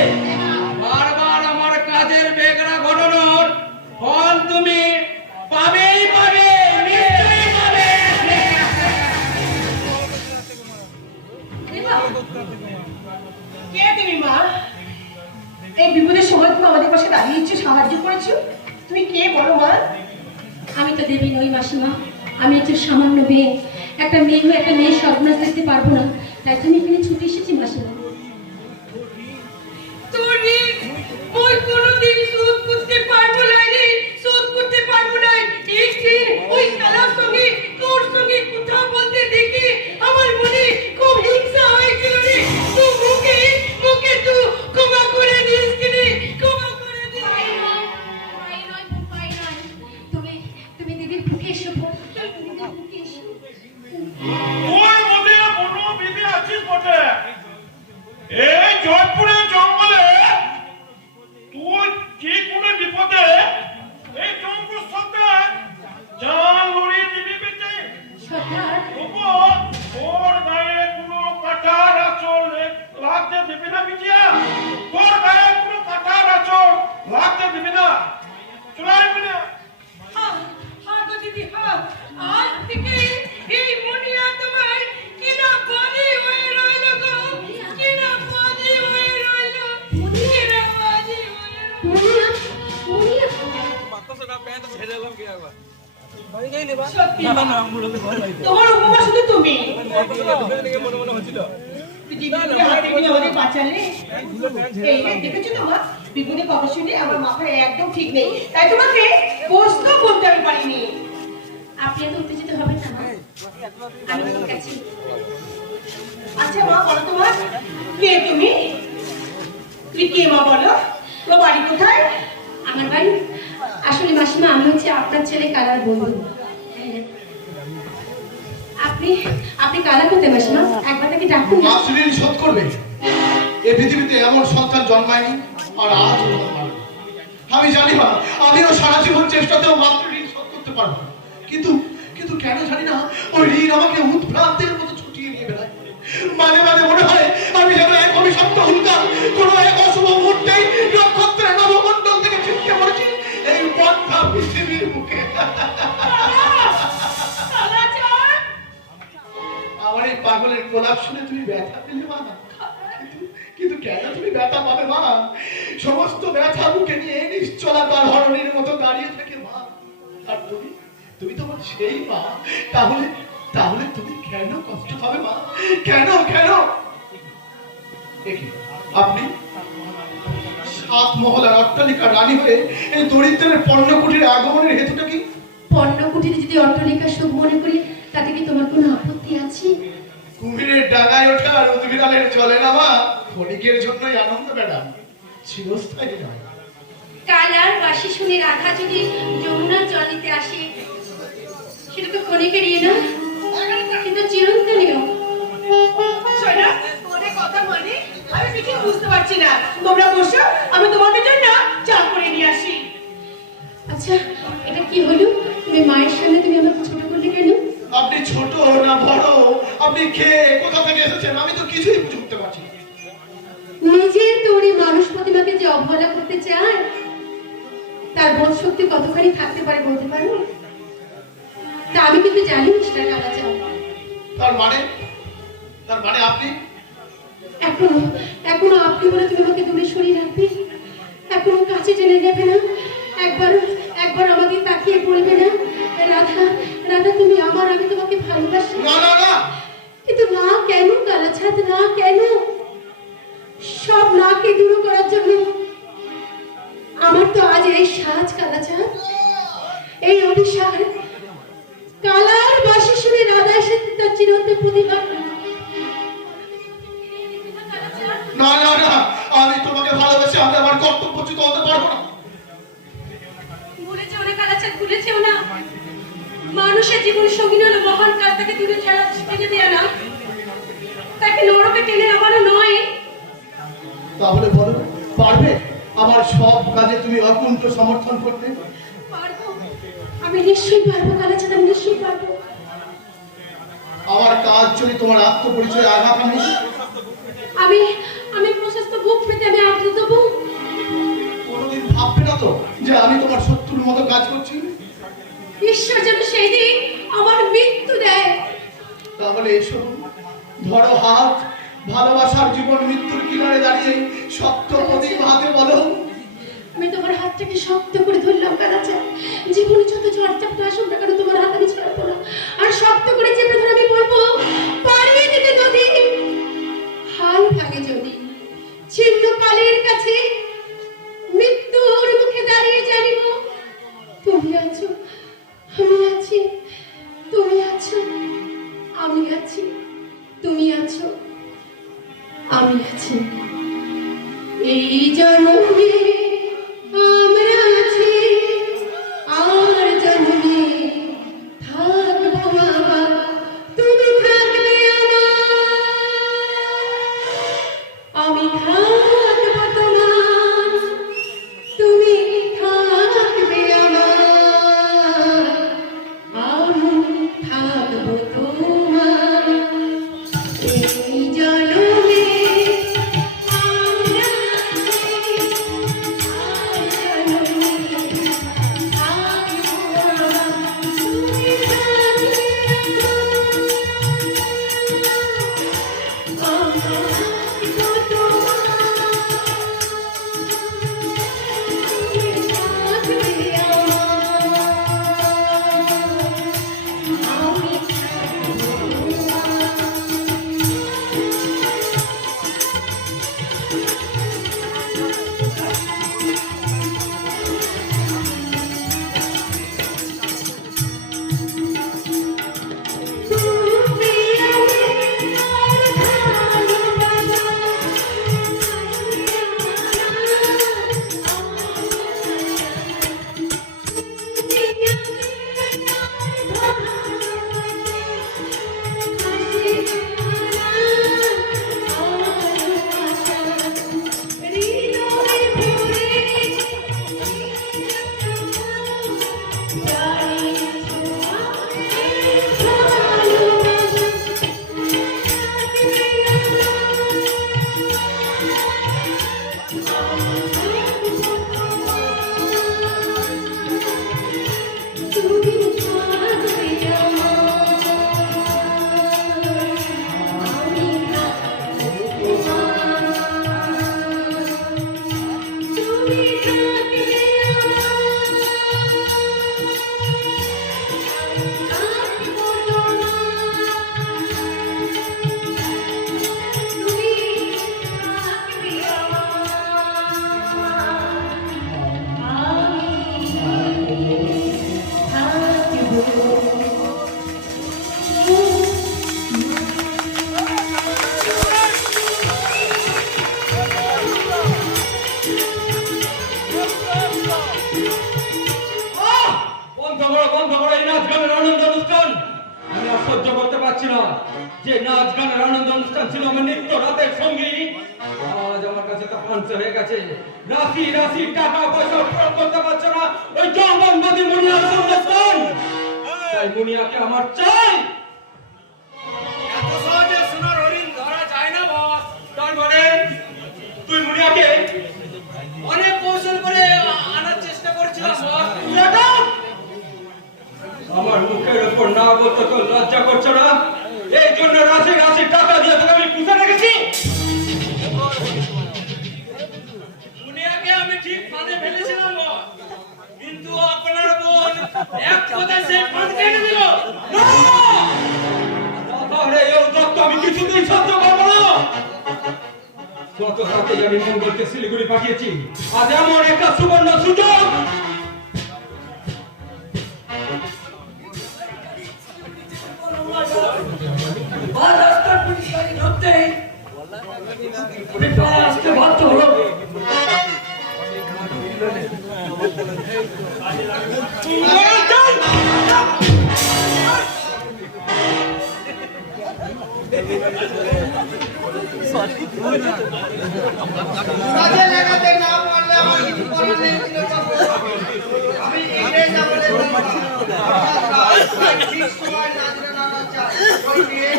বারবার আমার কাজের বেগড়া ঘটনার ফল তুমি পাবেই পাবে, নিশ্চয়ই পাবে। কে তুমি মা? এই বিপদের সময় তুমি আমাদের পাশে দাঁড়িয়েছো, সাহায্য করেছো। তুমি কে বলো মা? আমি তো দেবী নই মাসিমা, আমি একটু সামান্য মেয়ে। একটা মেয়ে হয়ে একটা মেয়ের সর্বনাশ দেখতে পারবো না, তাই তুমি এখানে ছুটে এসেছি মাসিমা। তোর ওই কোনোদিন শোধ করতে পারবো না রে, শোধ করতে পারবো না। ওই কালার সঙ্গে তোর সঙ্গে কথা বলতে দেখে আমার মনে খুব হিংসা হয়েছিল রে। তুই মুখে মুখে তুই ক্ষমা করে দিস কিনে, ক্ষমা করে দিস। তুমি তুমি দিদির বুকে এসো, দিদির বুকে এসো। ওই মধ্যে বড় বিবি আছিস বটে। এই জয়পুরের জঙ্গলে তুই যে কোনো বিপদে এই জঙ্গল সাথে জান লড়িয়ে দিবি বেঁচে। সর্দার তবুও তোর গায়ে কোনো কাঁটার আঁচড় লাগতে দিবি না বিজিয়া। তোর গায়ে কোনো কাঁটার আঁচড় লাগতে দিবি না। চলে আসবি না। সত্যি তোমার উপমা শুধু তুমি জীবনে হাতে নিয়ে আমাদের বাঁচালে এই রে, দেখেছো তো মা, বিপুলের কথা শুনে আমার মাথায় একদম ঠিক নেই, তাই তোমাকে প্রশ্ন করতে আমি পারিনি। আপনি এত উত্তেজিত হবেন না মা, আমি তোমার কাছে। আচ্ছা মা, বলো তোমার কে তুমি? তুই কে মা, বলো তোমার বাড়ি কোথায়? আমার বাড়ি আসলে মাসিমা, আমি হচ্ছে আপনার ছেলে কালার বন্ধু। আপনি আপনি কালা কোথায় মাসিমা? একবার তাকে ডাকুন না। মাসুরিন শোধ করবে। এই পৃথিবীতে এমন সন্তান জন্মায়নি, আর আজ আমি জানি না, আমিও সারা জীবন চেষ্টাতেও মাতৃঋণ শোধ করতে পারবো না। কিন্তু কিন্তু কেন জানি না, ওই ঋণ আমাকে উৎভ্রান্তের মতো ছুটিয়ে নিয়ে বেড়ায়। মাঝে মাঝে মনে হয় আমি যেন এক অভিশপ্ত হুলকা, কোনো এক অশুভ মুহূর্তেই নক্ষত্রের নবমণ্ডল থেকে ছিটকে পড়েছি এই বদ্ধা পৃথিবীর মুখে। আমার এই পাগলের প্রলাপ শুনে তুমি ব্যথা পেলে মা? কিন্তু কেন তুমি ব্যথা পাবে মা? সমস্ত ব্যথা বুকে নিয়ে নিশ্চলাকার হরণের মতো দাঁড়িয়ে থাকে মা। আর তুমি তুমি তোমার সেই মা, তাহলে তাহলে তুমি কেন কষ্ট পাবে মা? কেন কেন? আপনি সাত মহলার অট্টালিকার রানী হয়ে এই দরিদ্রের পণ্যকুটির আগমনের হেতুটা কি? পণ্যকুটির যদি অট্টালিকা সুখ মনে করি, তাতে কি তোমার কোনো আপত্তি আছে? কুমিরের ডাঙায় ওঠা আর উদ্ভিদালের জলে নামা ক্ষণিকের জন্যই আনন্দ ম্যাডাম, চিরস্থায়ী নয়। কালার বাসি শুনে রাধা যদি যমুনার জল নিতে আসে, সেটা তো ক্ষণিকেরই না, কিন্তু চিরন্তনীয়। সোনা, ওদের কথা মানে আমি ঠিক বুঝতে পারছি না। তোমরা বসো, আমি তোমাদের জন্য চা করে নিয়ে আসি। আচ্ছা, এটা কি হলো? তুমি মায়ের সামনে তুমি আমাকে ছোট করলে কেন? আপনি ছোট না বড়, আপনি কে কোথা থেকে এসেছেন, আমি তো কিছুই বুঝতে পারছি না। নিজের তৈরি মানুষ প্রতিমাকে যে অবহেলা করতে চায়, তার বোধ শক্তি কতখানি থাকতে পারে বলতে পারো? তা আমি কিন্তু জানি মিস্টার কালাচাঁদ। তার মানে আপনি এখনো আপনি বলে তুমি আমাকে দূরে সরিয়ে রাখবে? এখনো কাছে টেনে নেবে না? একবার আমাকে তাকিয়ে পড়বে না? রাধা রাধা, তুমি আমার, আমি তোমাকে ভালোবাসি। না না না, কিন্তু না কেন কালাচাঁদ, না কেন? সব নাকে দূর করার জন্য আমার তো আজ এই সাজ কালাচাঁদ, এই অভিশাপ। কালার বাসি শুনে রাধা এসে তার চিরন্ত প্রতিবাদ। না না না, আমি তোমাকে ভালোবাসি, আমি আমার কর্তব্যচ্যুত হতে পারবো না। ভুলে যেও না কালাচাঁদ, ভুলে যেও না, মানুষের জীবন সঙ্গী হলো মহান কাজ, তাকে দূরে ঠেলে দেয়া না, তাকে নরকে টেনে নামানো নয়। তাহলে বলো, পারবে আমার সব কাজে তুমি অকুণ্ঠ সমর্থন করতে? পারবো, আমি নিশ্চয়ই পারবো কালাচাঁদ, আমি নিশ্চয়ই পারবো। আমার কাজ যদি তোমার আত্মপরিচয় আঘাত আনে? আমি প্রশস্ত বুক পেতে আমি আঘাত দেবো? কোনোদিন ভাববে না তো যে আমি তোমার শত্রুর মতো কাজ করছি? ঈশ্বর যেন সেই দিন আমার মৃত্যু দেয়। তাহলে এসো, ধরো হাত, ভালোবাসার জীবন মৃত্যুর কিনারে দাঁড়িয়ে শক্ত প্রতিজ্ঞা হাতে বলো। আমি তোমার হাতটাকে শক্ত করে ধরলাম কালাচাঁদ, জীবনে যত ঝড়-ঝাপটা আসুক না কেন তোমার হাত আমি ছাড়বো না। আর শক্ত করে চেপে ধরে আমি বলবো, পারবে দিতে যদি, হাল ভাঙে যদি, ছিন্ন কালের কাছে মৃত্যুর মুখে দাঁড়িয়ে জানিব, তুমি আছো, আমি আছি, তুমি আছো, আমি আছি, তুমি আছো, আমি আছি। এই জন্মে আমরা আছি, আর জন্মে থাকবো আবার, তুমি থাকবে আমার, আমি থাকবো তোমার, তুমি থাকবে আমার, আমি থাকবো তোমার। এই জন্মে আমরা আছি, বন্ধ করো এই নাচ গানের আনন্দ অনুষ্ঠান। আমি আর সহ্য করতে পারছি না। যে নাচ গানের আনন্দ অনুষ্ঠান ছিল আমার নিত্য রাতের সঙ্গী, আজ আমার কাছে তা পাঞ্চ হয়ে গেছে। রাশি রাশি টাকা পয়সা প্রয়োগ করতে পারছে না ওই জগন্নাথী মুনিয়ার অনুষ্ঠান। তাই মুনিয়াকে আমার চাই। এত সহজে সোনার হরিণ ধরা যায় না বস। তার মানে তুই মুনিয়াকে অনেক কৌশল করে আনার চেষ্টা করছিলাম বস। আমার মুখের উপর না বলতে তো লজ্জা করছো না? এই জন্য রাশি রাশি টাকা দিয়ে তোকে আমি পুষে রেখেছি। মুনিয়াকে আমি ঠিক ফাঁদে ফেলেছিলাম বস, কিন্তু আপনার বোন এক কথায় সেই ফাঁদ কেটে দিল। তাহলে এই দত্ত আমি কিছুতেই সহ্য করবো না। গত রাতে আমি মঙ্গলকে শিলিগুড়ি পাঠিয়েছি, আজ এমন একটা সুবর্ণ সুযোগ। রাস্তার পুলিশ গাড়ি ধরতেই আসতে বাধ্য হলো। কাজে লাগাতে না পারলে আমার কিছু করার নেই বাবু। আমি ইংরেজ আমলে ঠিক সময় নাজরে নানা চাই। ওই নিয়ে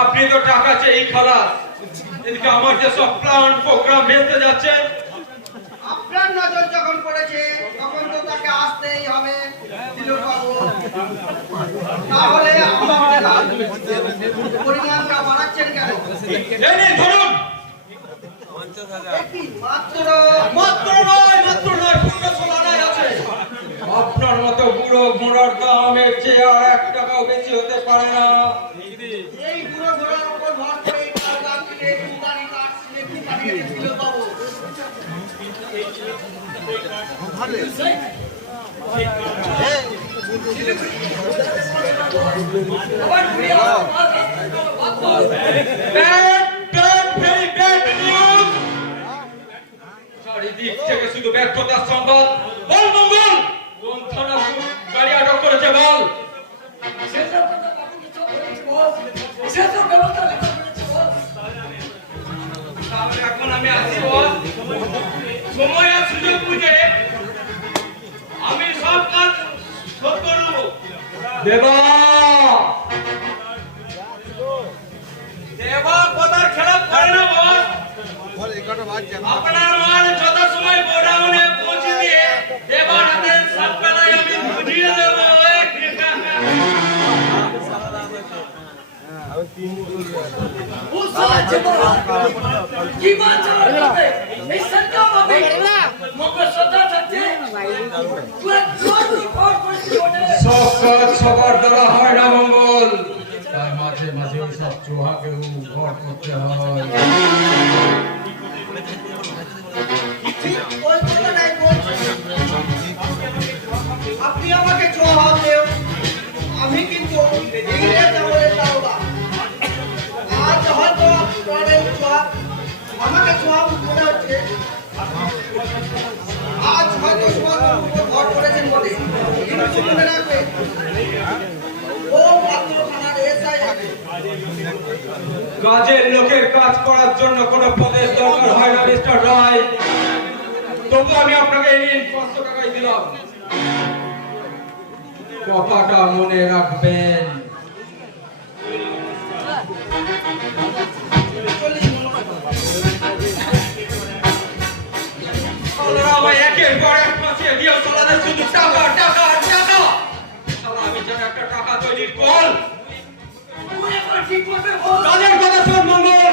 আপনি তো টাকা চেয়ে খালাস, এদিকে আমার যে সব প্ল্যান প্রোগ্রাম ভেস্তে যাচ্ছে। আপনার নজর যখন পড়েছে তখন তো তাকে আসতেই হবে দিলুর বাবু। তাহলে আপনারা পরিমাণটা বাড়াচ্ছেন কেন? এই নিন ধরুন। কি মাত্র মাত্র নয় 15 আনাই আছে। আপনার মতো বুড়ো ঘোড়ার দামের চেয়ে আর 1 টাকাও বেশি হতে পারে না। এই বুড়ো ঘোড়ার উপর ভর করে কাল রাত্রিতে কুদারি কাটছিলে কি পাঠিয়ে দিলুর বাবু। চারিদিক থেকে শুধু ব্যর্থতার সংবাদ। বল মঙ্গল, কোন থানা গাড়ি আটক করেছে বল। তাহলে এখন আমি আসি বল। সময় আর সুযোগ বুঝে আমি সব কাজ শোধ করব। দেবা দেবা কথার খেলাপ করে না বস। আপনার মাল যথাসময় গোডাউনে পৌঁছে দিয়ে দেবার হাতে সব বেলায় আমি বুঝিয়ে দেব। সব কাজ সবার দ্বারা হয় না মঙ্গল, তাই মাঝে মাঝে সমাজে সব চোহাকেও ঘর করতে হয়। আপনি আমাকে জবাব দেও, আমি কিন্তু ইংরেজ আমলের দারোগা। আজ হয়তো আপনার জবাব আমাকে জবাব মনে হচ্ছে, আজ হয়তো সমাজের ঘর করেছেন বলে, কিন্তু মনে রাখবে ও মাত্র থানার এসআই আছে। কাজের লোকের কাজ করার জন্য কোনো পদের দরকার হয় না মিস্টার রায়। তবু আমি আপনাকে এই 500 টাকাই দিলাম, কথাটা মনে রাখবেন। আপনারা আমায় একের পর এক ফাঁসিয়ে দিয়ে চলাতে শুধু টাকা টাকা টাকা। শালা আমি যেন একটা টাকা তৈরির কল। কাজের কথা শোন মঙ্গল,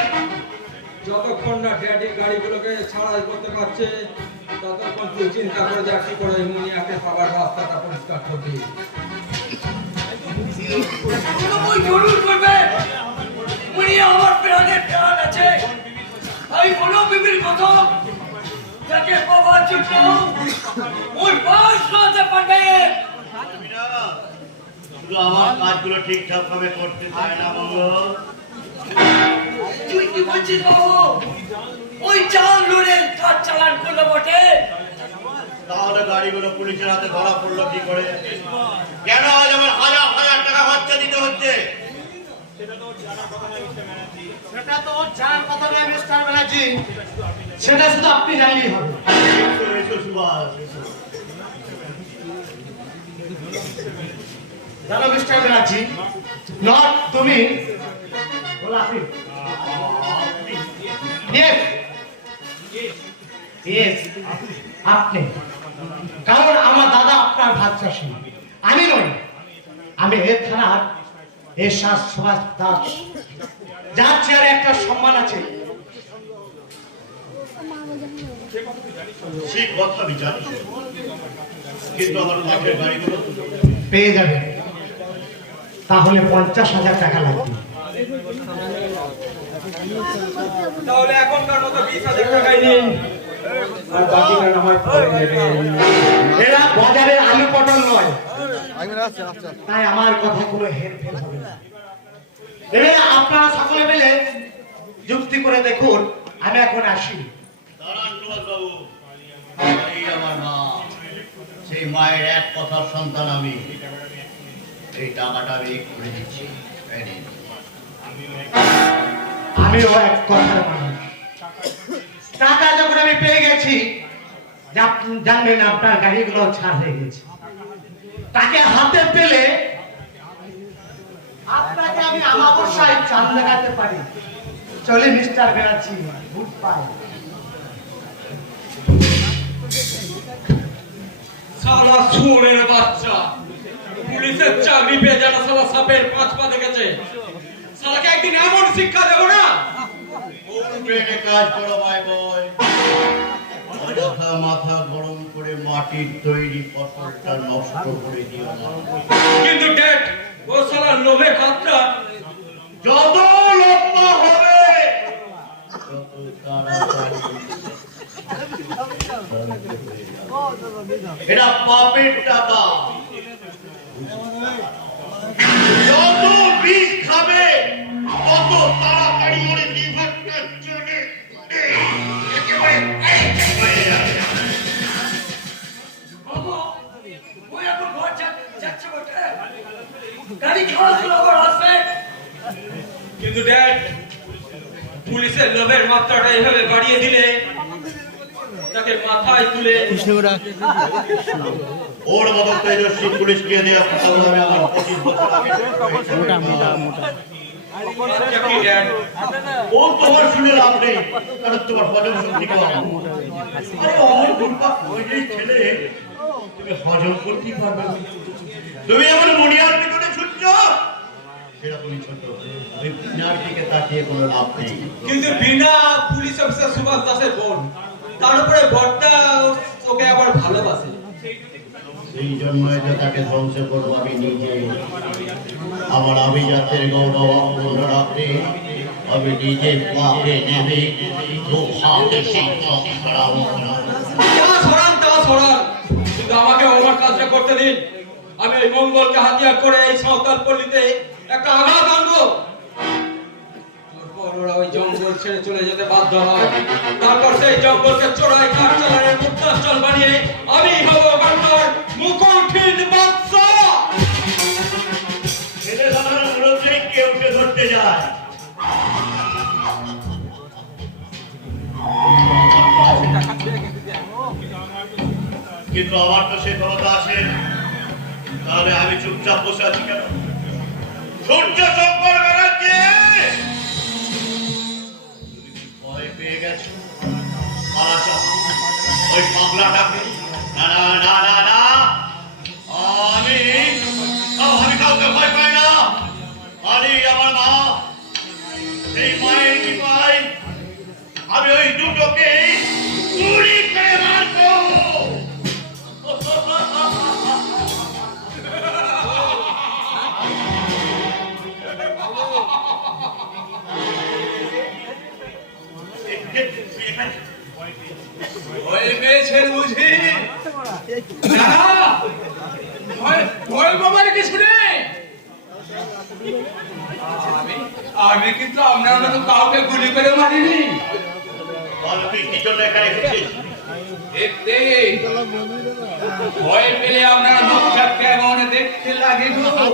যতক্ষণ না ড্যাডি গাড়িগুলোকে ছাড়াই করতে পারছে ততক্ষণ তুই চিন্তা করে দেখ কি করে মুনিয়াকে পাবার রাস্তাটা পরিষ্কার করবি। জরুর করবে, মুনিয়া আমার প্রাণের প্রাণ আছে। আমি কোনো বিবির কথা যাকে পাওয়ার জন্য ওই পাশ রাতে পারবে। শুধু আমার কাজগুলো ঠিকঠাক ভাবে করতে চায় না মঙ্গল। তুই কি বলছিস বাবু? ওই চাল লোনের কাজ চালান করলো বটে, তাহলে গাড়িগুলো পুলিশের হাতে ধরা পড়লো কি করে? কেন আজ আমার হাজার হাজার টাকা খরচা দিতে হচ্ছে? সেটা তো ওর জানার কথা নয় মিস্টার ব্যানার্জি, সেটা শুধু আপনি জানলেই হবে। এসো সুভাষ, এসো। জানো মিস্টার ব্যানার্জি, নট তুমি, বলো আপনি। Yes. Yes, আপনি। কারণ আমার দাদা আপনার ভাত চাষী, আমি নই। আমি এ থানার এসআর সুভাষ দাস, যার চেয়ারে একটা সম্মান আছে। সেই কথা আমি জানি, কিন্তু আমার কাছের গাড়িগুলো পেয়ে যাবে, তাহলে 50,000 টাকা লাগবে। তাহলে এখনকার মতো 20,000 টাকাই নিন, আর বাকিটা না হয় পরে নেবেন। এরা বাজারের আলু পটল নয়, তাই আমার কথা কোনো হেরফের হবে না। এবারে আপনারা সকলে মিলে যুক্তি করে দেখুন, আমি এখন আসি। দাঁড়ান সুভাষ বাবু, এই আমার মা, সেই মায়ের এক কথার সন্তান আমি। এই টাকাটা আমি করে দিচ্ছি, এই নিন। আমিও এক কথার মানুষ। টাকা যখন আমি পেয়ে গেছি, জানবেন আপনার গাড়িগুলো ছাড় হয়ে গেছে। তাকে হাতে পেলে আপনাকে আমি আমাবস্যায় চাঁদ লাগাতে পারি। চলে মিস্টার ব্যানার্জি, গুড বাই। সারা চোরের বাচ্চা, পুলিশের চাকরি পেয়ে যেন সারা সাপের 5 পা দেখেছে। সারাকে একদিন এমন শিক্ষা দেবো না। ট্রেনে কাজ করো ভাই বয়, মাথা গরম করে মাটির তৈরি ফসলটা নষ্ট করে দিও না। কিন্তু ড্যাড, ও সারা লোভের হাতটা যত লম্বা হবে তত তাড়াতাড়ি এটা পাপের টাকা। যত বিষ খাবে তত তাড়াতাড়ি ওর লিভারটা চলে একেবারে হয়ে যাবে। বাবু ওই এখন ঘর যাচ্ছে বটে, গাড়ি খাওয়া শুরু আবার আসবে। কিন্তু ড্যাড, পুলিশের লোভের মাত্রাটা এইভাবে বাড়িয়ে দিলে তাকে মাথায় তুলে ওর মতো তেজস্বী পুলিশকে দিয়ে কথা বলবে আমার 25 বছর আগে। ড্যাড, ও তোমার শুনে লাভ নেই, কারণ তোমার হজম শক্তি কম। আরে অমর গুরবা ওই যে ছেলে, তুমি হজম করতেই পারবে না। তুমি এমন মুনিয়ার পিছনে ছুটছ, সেটা তুমি ছোট। আমি পিনার দিকে তাকিয়ে কোনো লাভ নেই। কিন্তু বিনা পুলিশ অফিসার সুভাষ দাসের বোন, তার উপরে বড়টা ওকে আবার ভালোবাসে। সেই এই জন্যই তো তাকে ধ্বংস করবো আমি নিজে। আমার আভিজাত্যের গৌরব অক্ষুণ্ণ রাখতে আমি নিজে পাকে নেবে দু হাতে সেই চোখ সরাবো না। তা সরান, কিন্তু আমাকে আমার কাজটা করতে দিন। আমি এই মঙ্গলকে হাতিয়ার করে এই সাঁওতাল পল্লীতে একটা আঘাত আনবো। তারপর ওরা ওই জঙ্গল ছেড়ে চলে যেতে বাধ্য হয়। তারপর সেই জঙ্গলকে চোরাই কাঠ চালানের মুক্তাঞ্চল বানিয়ে আমি হব ওখানকার মুকুটহীন বাদশা। ছেলে সাধারণ মুরব্বী কেউ উঠে ধরতে যায়। কিন্তু আমার তো সে ক্ষমতা আছে, তাহলে আমি চুপচাপ বসে আছি কেন? সূর্য শঙ্কর বেড়াচ্ছে, ভয় পেয়ে গেছো? মারা যাও ওই পাগলাটাকে। না না না না না, আমি কাউকে ভয় পাই না। আরে আমার মা, সেই মায়ের কি পাই, আমি ওই দুটোকে গুলি করে মারবো। ভয় পেয়েছেন বুঝি? না, ভয় পাবার কিছু নেই। আমি কিন্তু আপনার মতো কাউকে গুলি করে মারিনি। তুই কি জন্য এখানে এসেছিস? দেখতে ভয় পেলে আপনার মুখটা কেমন দেখতে লাগে গো,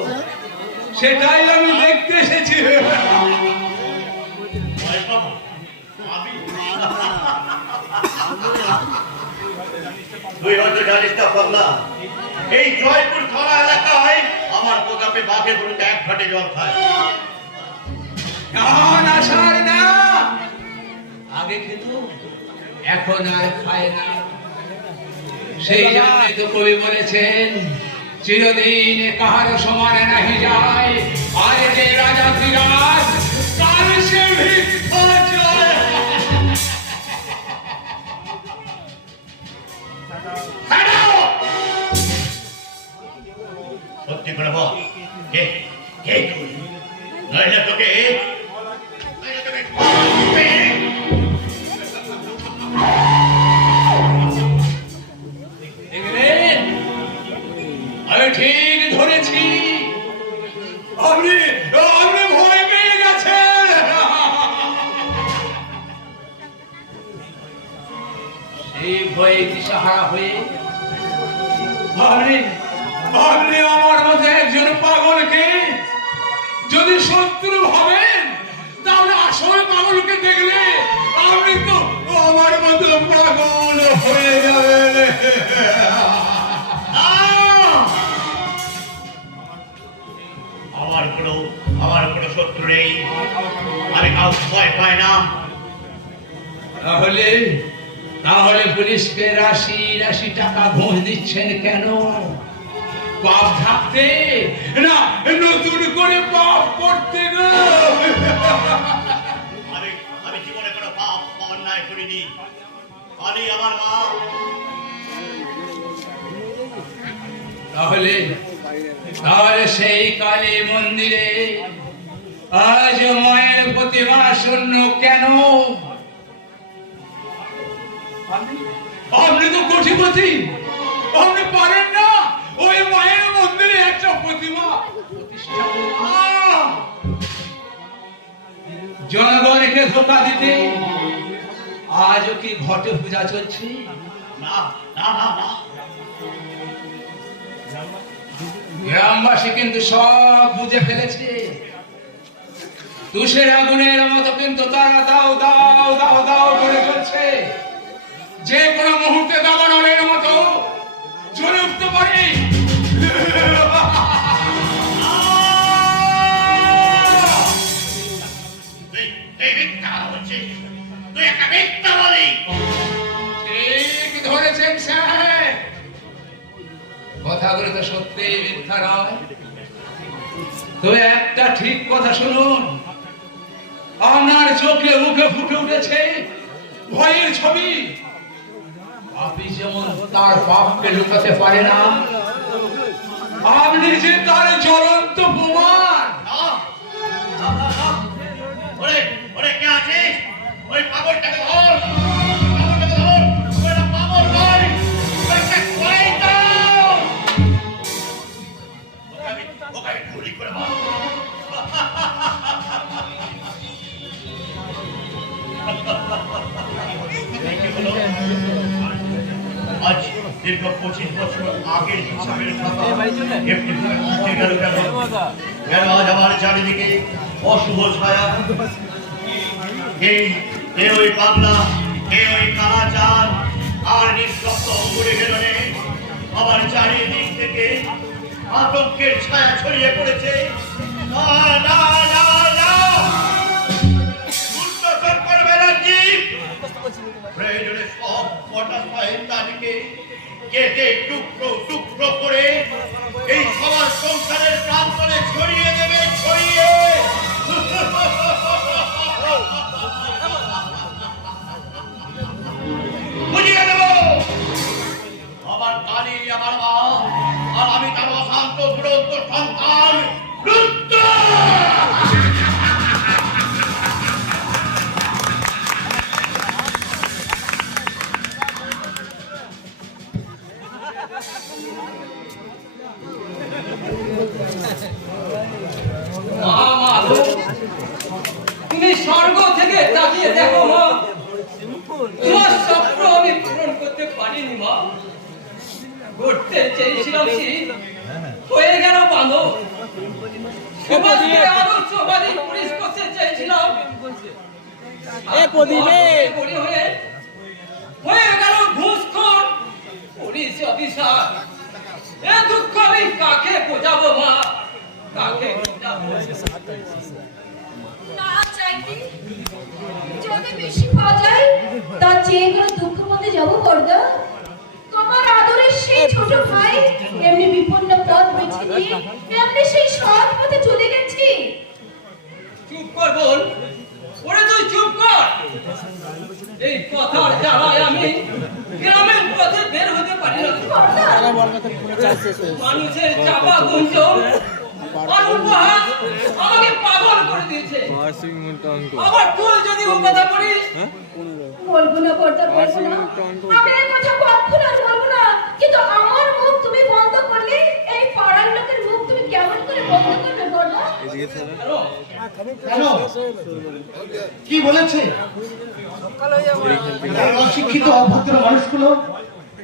সেটাই আমি দেখতে এসেছি। ভয় পাবো আমি? তুই হয়তো জানিস না পাগলা, এই জয়পুর থানা এলাকায় আমার প্রতাপে বাঘের গরুতে এক ঘাটে জল খায়। না সার না, আগে খেত এখন আর খায় না। সেই জন্যই তো কবি বলেছেন, চিরদিন কাহারো সমানে নাহি যায়, আর যে রাজা বিরাজ তার সে ভিক্ষা চায়। সত্যি করে বল, কে কে তুই? নইলে তোকে দেখলেন, আমি ঠিক ধরেছি। আপনি ভয় পেয়ে গেছেন। সেই ভয়ে দিশাহারা হয়ে আপনি আমার মধ্যে একজন পাগলকে যদি শত্রু ভাবেন, তাহলে আসল পাগলকে দেখলে আপনি তো আমার মতো পাগল হয়ে যাবেন। আমার কোনো শত্রু নেই, আমি কাউকে ভয় পাই না। তাহলে পুলিশকে রাশি রাশি টাকা ঘুষ দিচ্ছেন কেন? পাপ থাকতে না নতুন করে পাপ করতে গো? আমি জীবনে কোনো পাপ অন্যায় করিনি। আমি আমার মা। তাহলে সেই কালী মন্দিরে আজ মায়ের প্রতিমা শূন্য কেন? আপনি তো কোটিপতি, আপনি পারেন না ওই মায়ের মন্দিরে একটা প্রতিমা প্রতিষ্ঠা করতে? জনগণকে ধোকা দিতে আজও কি ঘটে পূজা চলছে? না না না না, গ্রামবাসী কিন্তু সব বুঝে ফেলেছে। তুষের আগুনের মতো কিন্তু তারা দাও দাও দাও দাও করে চলছে। যে কোনো মুহূর্তে দাবানলের মতো জ্বলে উঠতে পারে। তুই একটা মিথ্যা বলি। ঠিক ধরেছেন স্যার, কথাগুলো তো সত্যি মিথ্যা নয়। তবে একটা ঠিক কথা শুনুন, আপনার চোখে মুখে ফুটে উঠেছে ভয়ের ছবি। পাপী যেমন তার পাপকে লুকাতে পারে না, আপনি যে তার জ্বলন্ত প্রমাণ। ওরে ওরে কে আছিস? ওই পাগলটাকে ধর, পাগলটাকে ধর, ওটা পাগল নয়, ওটা শয়তান। ওকে আমি গুলি করে মার। কি হলো? আজ দীর্ঘ 25 বছর আগের হিসাবের কথা একটি গেল কেন আজ আমার চারিদিকে অশুভ ছায়া। কে ওই পাগলা, কে ওই কালাচাঁদ আর নিঃশব্দ অঙ্গুরে গেলনে আমার চারিদিক থেকে আতঙ্কের ছায়া ছড়িয়ে পড়েছে। না না না না, উন্নতর করবে না কি? প্রয়োজনে সব কটা শয়তানকে কেটে টুকরো টুকরো করে এই সবার সংসারের প্রান্তরে ছড়িয়ে দেবে, ছড়িয়ে। বুঝিয়ে দেব আমার কালী, আমার মা, আর আমি তার অশান্ত দুরন্ত সন্তান রুদ্র। মা, মা, তুমি স্বর্গ থেকে তাকিয়ে দেখো মা, তোমার স্বপ্ন আমি পূরণ করতে পারিনি মা। করতে চেয়েছিলাম হয়ে গেল বাঁধো, সমাজকে আদর্শবাদী পুলিশ করতে চেয়েছিলাম, হয়ে গেল ঘুষখোর পুলিশ অফিসার। এ দুঃখ আমি কাকে বোঝাবো মা, কাকে বোঝাবো? না চাইতে যদি বেশি পাওয়া যায় তার চেয়ে কোনো দুঃখ মধ্যে যাবো বর্দা। তোমার আদরের সেই ছোট ভাই এমনি বিপন্ন পথ বেছে নিয়ে এমনি সেই সৎ পথে চলে গেছে। চুপ কর বোন, ওরে তুই চুপ কর। এই কথার জ্বালায় আমি গ্রামের পথে বের হতে পারি না। মানুষের চাপা গুঞ্জন আর উপহাস আমাকে পাগল করে দিয়েছে। আবার তুই যদি ও কথা বলিস, বলবো না বর্দা, বলবো না, আমি এই কথা কখনো আর বলবো না। কিন্তু আমার মুখ তুমি বন্ধ করলে এই পাড়ার লোকের মুখ তুমি কেমন করে বন্ধ করবে বর্দা? কেন? কি বলেছে এই অশিক্ষিত অভদ্র মানুষগুলো?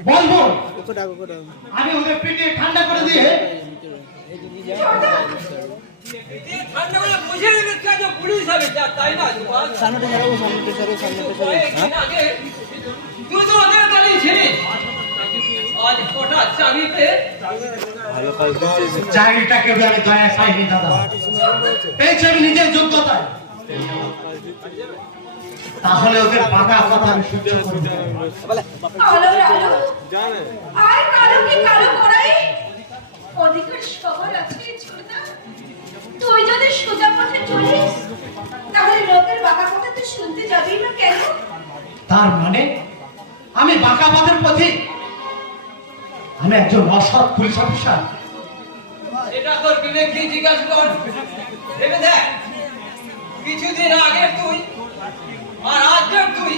বলবো আমি ওদের পিটিয়ে ঠান্ডা করে দিয়ে ঠান্ডা করে বুঝে নেবে কেন পুলিশ হবে, যা তাই না? কয়েকদিন আগে দুটো ওদের গাড়ি ছিলি, আজ কটা চাকরিতে চাকরিটাকে আমি দয়া পাইনি দাদা, পেয়েছি আমি নিজের যোগ্যতায়। তাহলে ওদের বাঁকা কথা আমি সহ্য করব। আলোর আলো আর কালোকে কালো করাই অধিকার সবার আছে ছোটদা। তুই যদি সোজা পথে চলিস তাহলে লোকের বাঁকা কথা তুই শুনতে যাবি না কেন? তার মানে আমি বাঁকা পথের পথে? আমি একজন অসৎ পুলিশ অফিসার? এটা তোর বিবেক কি জিজ্ঞাসা কর, ভেবে দেখ। কিছুদিন আগে তুই আর আজকের তুই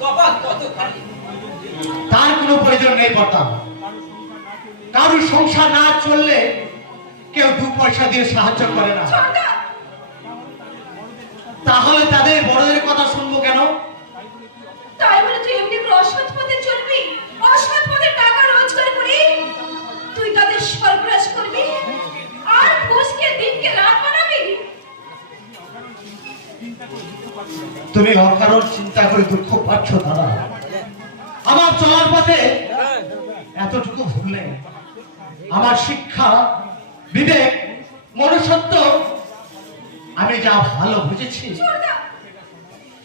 তফাৎ কতখানি। তার কোনো প্রয়োজন নেই বর্তা। কারোর সংসার না চললে কেউ 2 পয়সা দিয়ে সাহায্য করে না। ছোটদা, তাহলে তাদের বড়দের কথা শুনবো কেন? তাই বলে তুই এমনি অসৎ পথে চলবি, অসৎ পথে টাকা রোজগার করি তুই তাদের সর্বনাশ করবি আর ঘুষকে দিনকে রাত বানাবি? তুমি অকারণ চিন্তা করে দুঃখ পাচ্ছ দাদা। আমার চলার পথে এতটুকু ভুল নেই। আমার শিক্ষা, বিবেক, মনুষ্যত্ব আমি যা ভালো বুঝেছি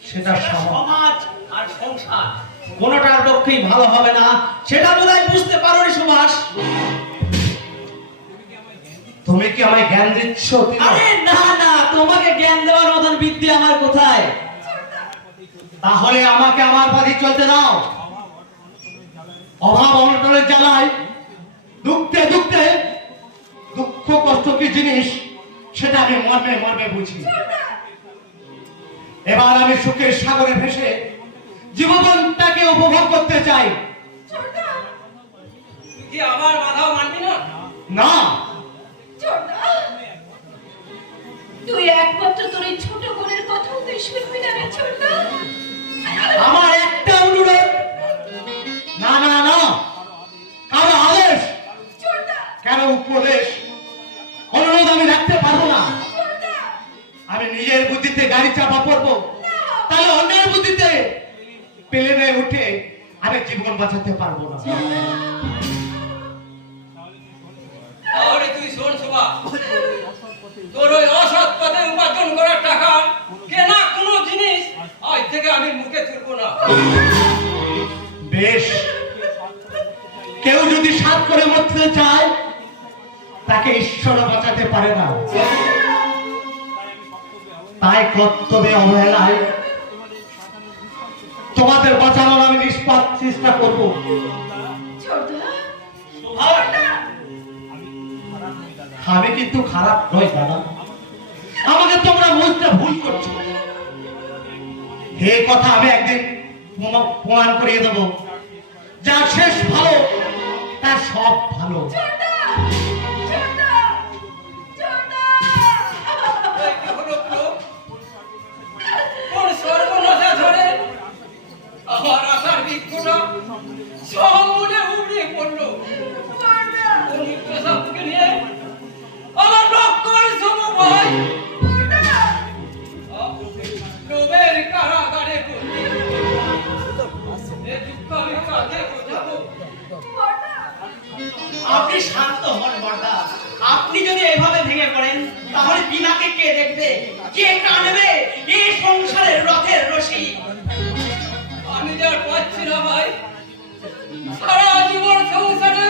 সেটা সমাজ আর সংসার কোনটার পক্ষেই ভালো হবে না, সেটা বোধহয় বুঝতে পারোনি সুভাষ। তুমি কি আমায় জ্ঞান দিচ্ছ? আরে না না, তোমাকে জ্ঞান দেওয়ার মতন বিদ্যা আমার কোথায়? তাহলে আমাকে আমার পথে চলতে দাও। অভাব অনটনের জ্বালায় দুঃখে দুঃখে কষ্ট কি জিনিস সেটা আমি মর্মে মর্মে বুঝি। এবার আমি সুখের সাগরে ভেসে জীবনটাকে উপভোগ করতে চাই। তুই কি আমার বাধাও মানবি না? না, তুই একমাত্র তোর এই ছোট বোনের কথা তুই শুনবি না রে ছোটদা। আমার একটা অনুরোধ, না না না, কারো আদেশ কেন উপদেশ অনুরোধ আমি রাখতে পারবো না। আমি নিজের বুদ্ধিতে গাড়ি চাপা পড়বো, তাহলে অন্যের বুদ্ধিতে প্লেনে উঠে আমি জীবন বাঁচাতে পারবো না। তাহলে তুই শোন শোভা, তোর ওই অসৎ পথে উপার্জন করার টাকা কেনা কোনো জিনিস আজ থেকে আমি মুখে তুলবো না। বেশ, কেউ যদি সাত করে মরতে চায় তাকে ঈশ্বরও বাঁচাতে পারে না। তাই কর্তব্যে অবহেলায় তোমাদের বাঁচানোর আমি নিষ্পাত চেষ্টা করবো। আমি কিন্তু খারাপ নয় দাদা, আমাকে তোমরা বুঝতে ভুল করছো। এই কথা আমি একদিন প্রমাণ করিয়ে দেবো, যার শেষ ভালো তার সব ভালো। এই কি হলো প্রভু? কোন সর্বনাশা ধরে আমার আশার বৃক্ষটা সমূলে উড়ে পড়লো। কোন পেশাকে নিয়ে আমার লক্ষ্যর সময় লোভের কারাগারে বন্দি। এ দুঃখ আমি কাকে বোঝাবো? আপনি শান্ত হন বর্দা। আপনি যদি এভাবে ভেঙে পড়েন তাহলে বিনাকে কে দেখবে, কে টানবে এই সংসারের রথের রশি? আমি যা পাচ্ছি না ভাই, সারা জীবন সংসারে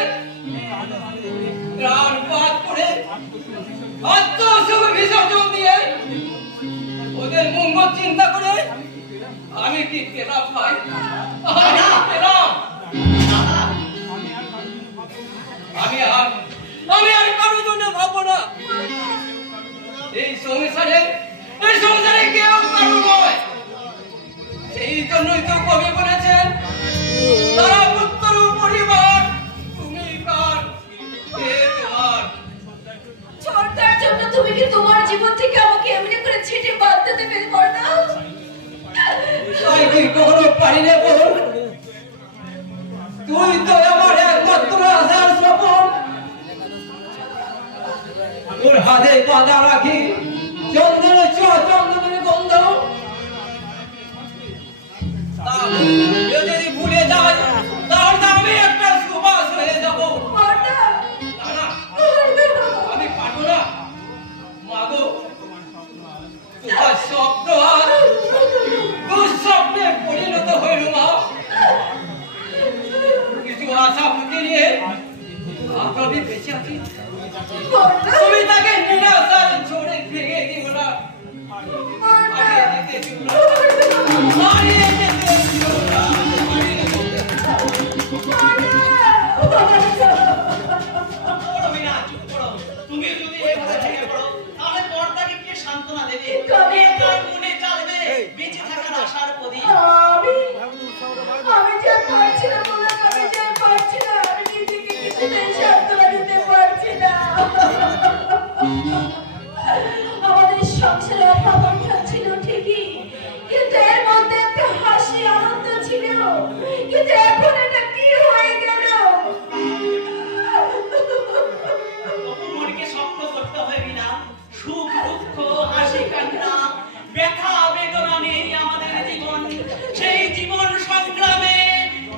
প্রাণ পাত করে আত্মসুখ বিসর্জন দিয়ে ওদের মঙ্গল চিন্তা করে আমি কি পেলাম ভাই? আমি কি পেলাম? আমি আর কারোর জন্য ভাববো না। এই সংসারে কেউ কারো নয়। সেই জন্যই তো কবি বলেছেন, তারা পুত্র পরিবার তুমি কার, কে তোমার? ছোটদার জন্য তুমি কি তোমার জীবন থেকে আমাকে এমনি করে ছেটে বাদ দিতে পেরে বর্দা? তাই কি কখনো পারি না বল? তুই তো আমার একমাত্র আশার স্বপন। তোর হাতে বাঁধা রাখি চন্দনের চন্দনের গন্ধ। কেউ যদি ভুলে যায় তাহলে আমি একটা সুবাস হয়ে যাবো। বর্দা, না না, আমি পারবো না। মাগো, তোমার শব্দ আর দুঃস্বপ্নে পরিণত হইল মা। কিছু আশা বুঝে নিয়ে আমি বেঁচে আছি। বর্দা, তুমি তাকে নিরাশার ঝড়ে ভেঙে দিও না। হারিয়ে যেতে দিও না। হারিয়ে যেতে দিও না। হারিয়ে যেতে দিও না। তুমি না চুপ করো। তুমি যদি এভাবে ভেঙে পড়ো তাহলে বর্দাকে কে সান্ত্বনা দেবে? তবে কে তার মনে জ্বালবে বেঁচে থাকার আশার প্রদীপ? আমি যে পারছি না বলে, আমি যে পারছি না, আমি নিজেকে কিছুতেই সান্ত্বনা দিতে পারছি না। আমাদের সংসারে অভাব ছিল ঠিকই, কিন্তু এর মধ্যে একটা হাসি আনন্দ ছিল। কিন্তু এখন এটা কি হয়ে গেল? তবু মনকে শক্ত করতে হবে না। সুখ দুঃখ হাসি কান্না ব্যথা বেদনা নেই আমাদের জীবন। সেই জীবন সংগ্রামে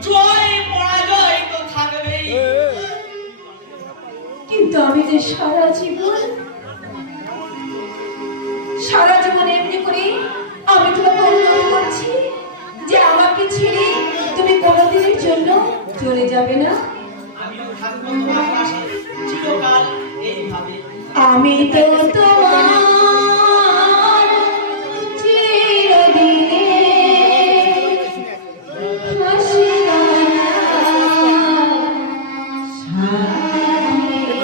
জয় পরাজয় তো থাকবেই। কিন্তু আমি যে সারা জীবন এমনি করে আমি তোমাকে অনুরোধ করছি যে আমাকে ছেড়ে তুমি কোনোদিনের জন্য চলে যাবে না। আমিও থাকবো তোমার পাশে চিরকাল এইভাবে। আমি তো তোমার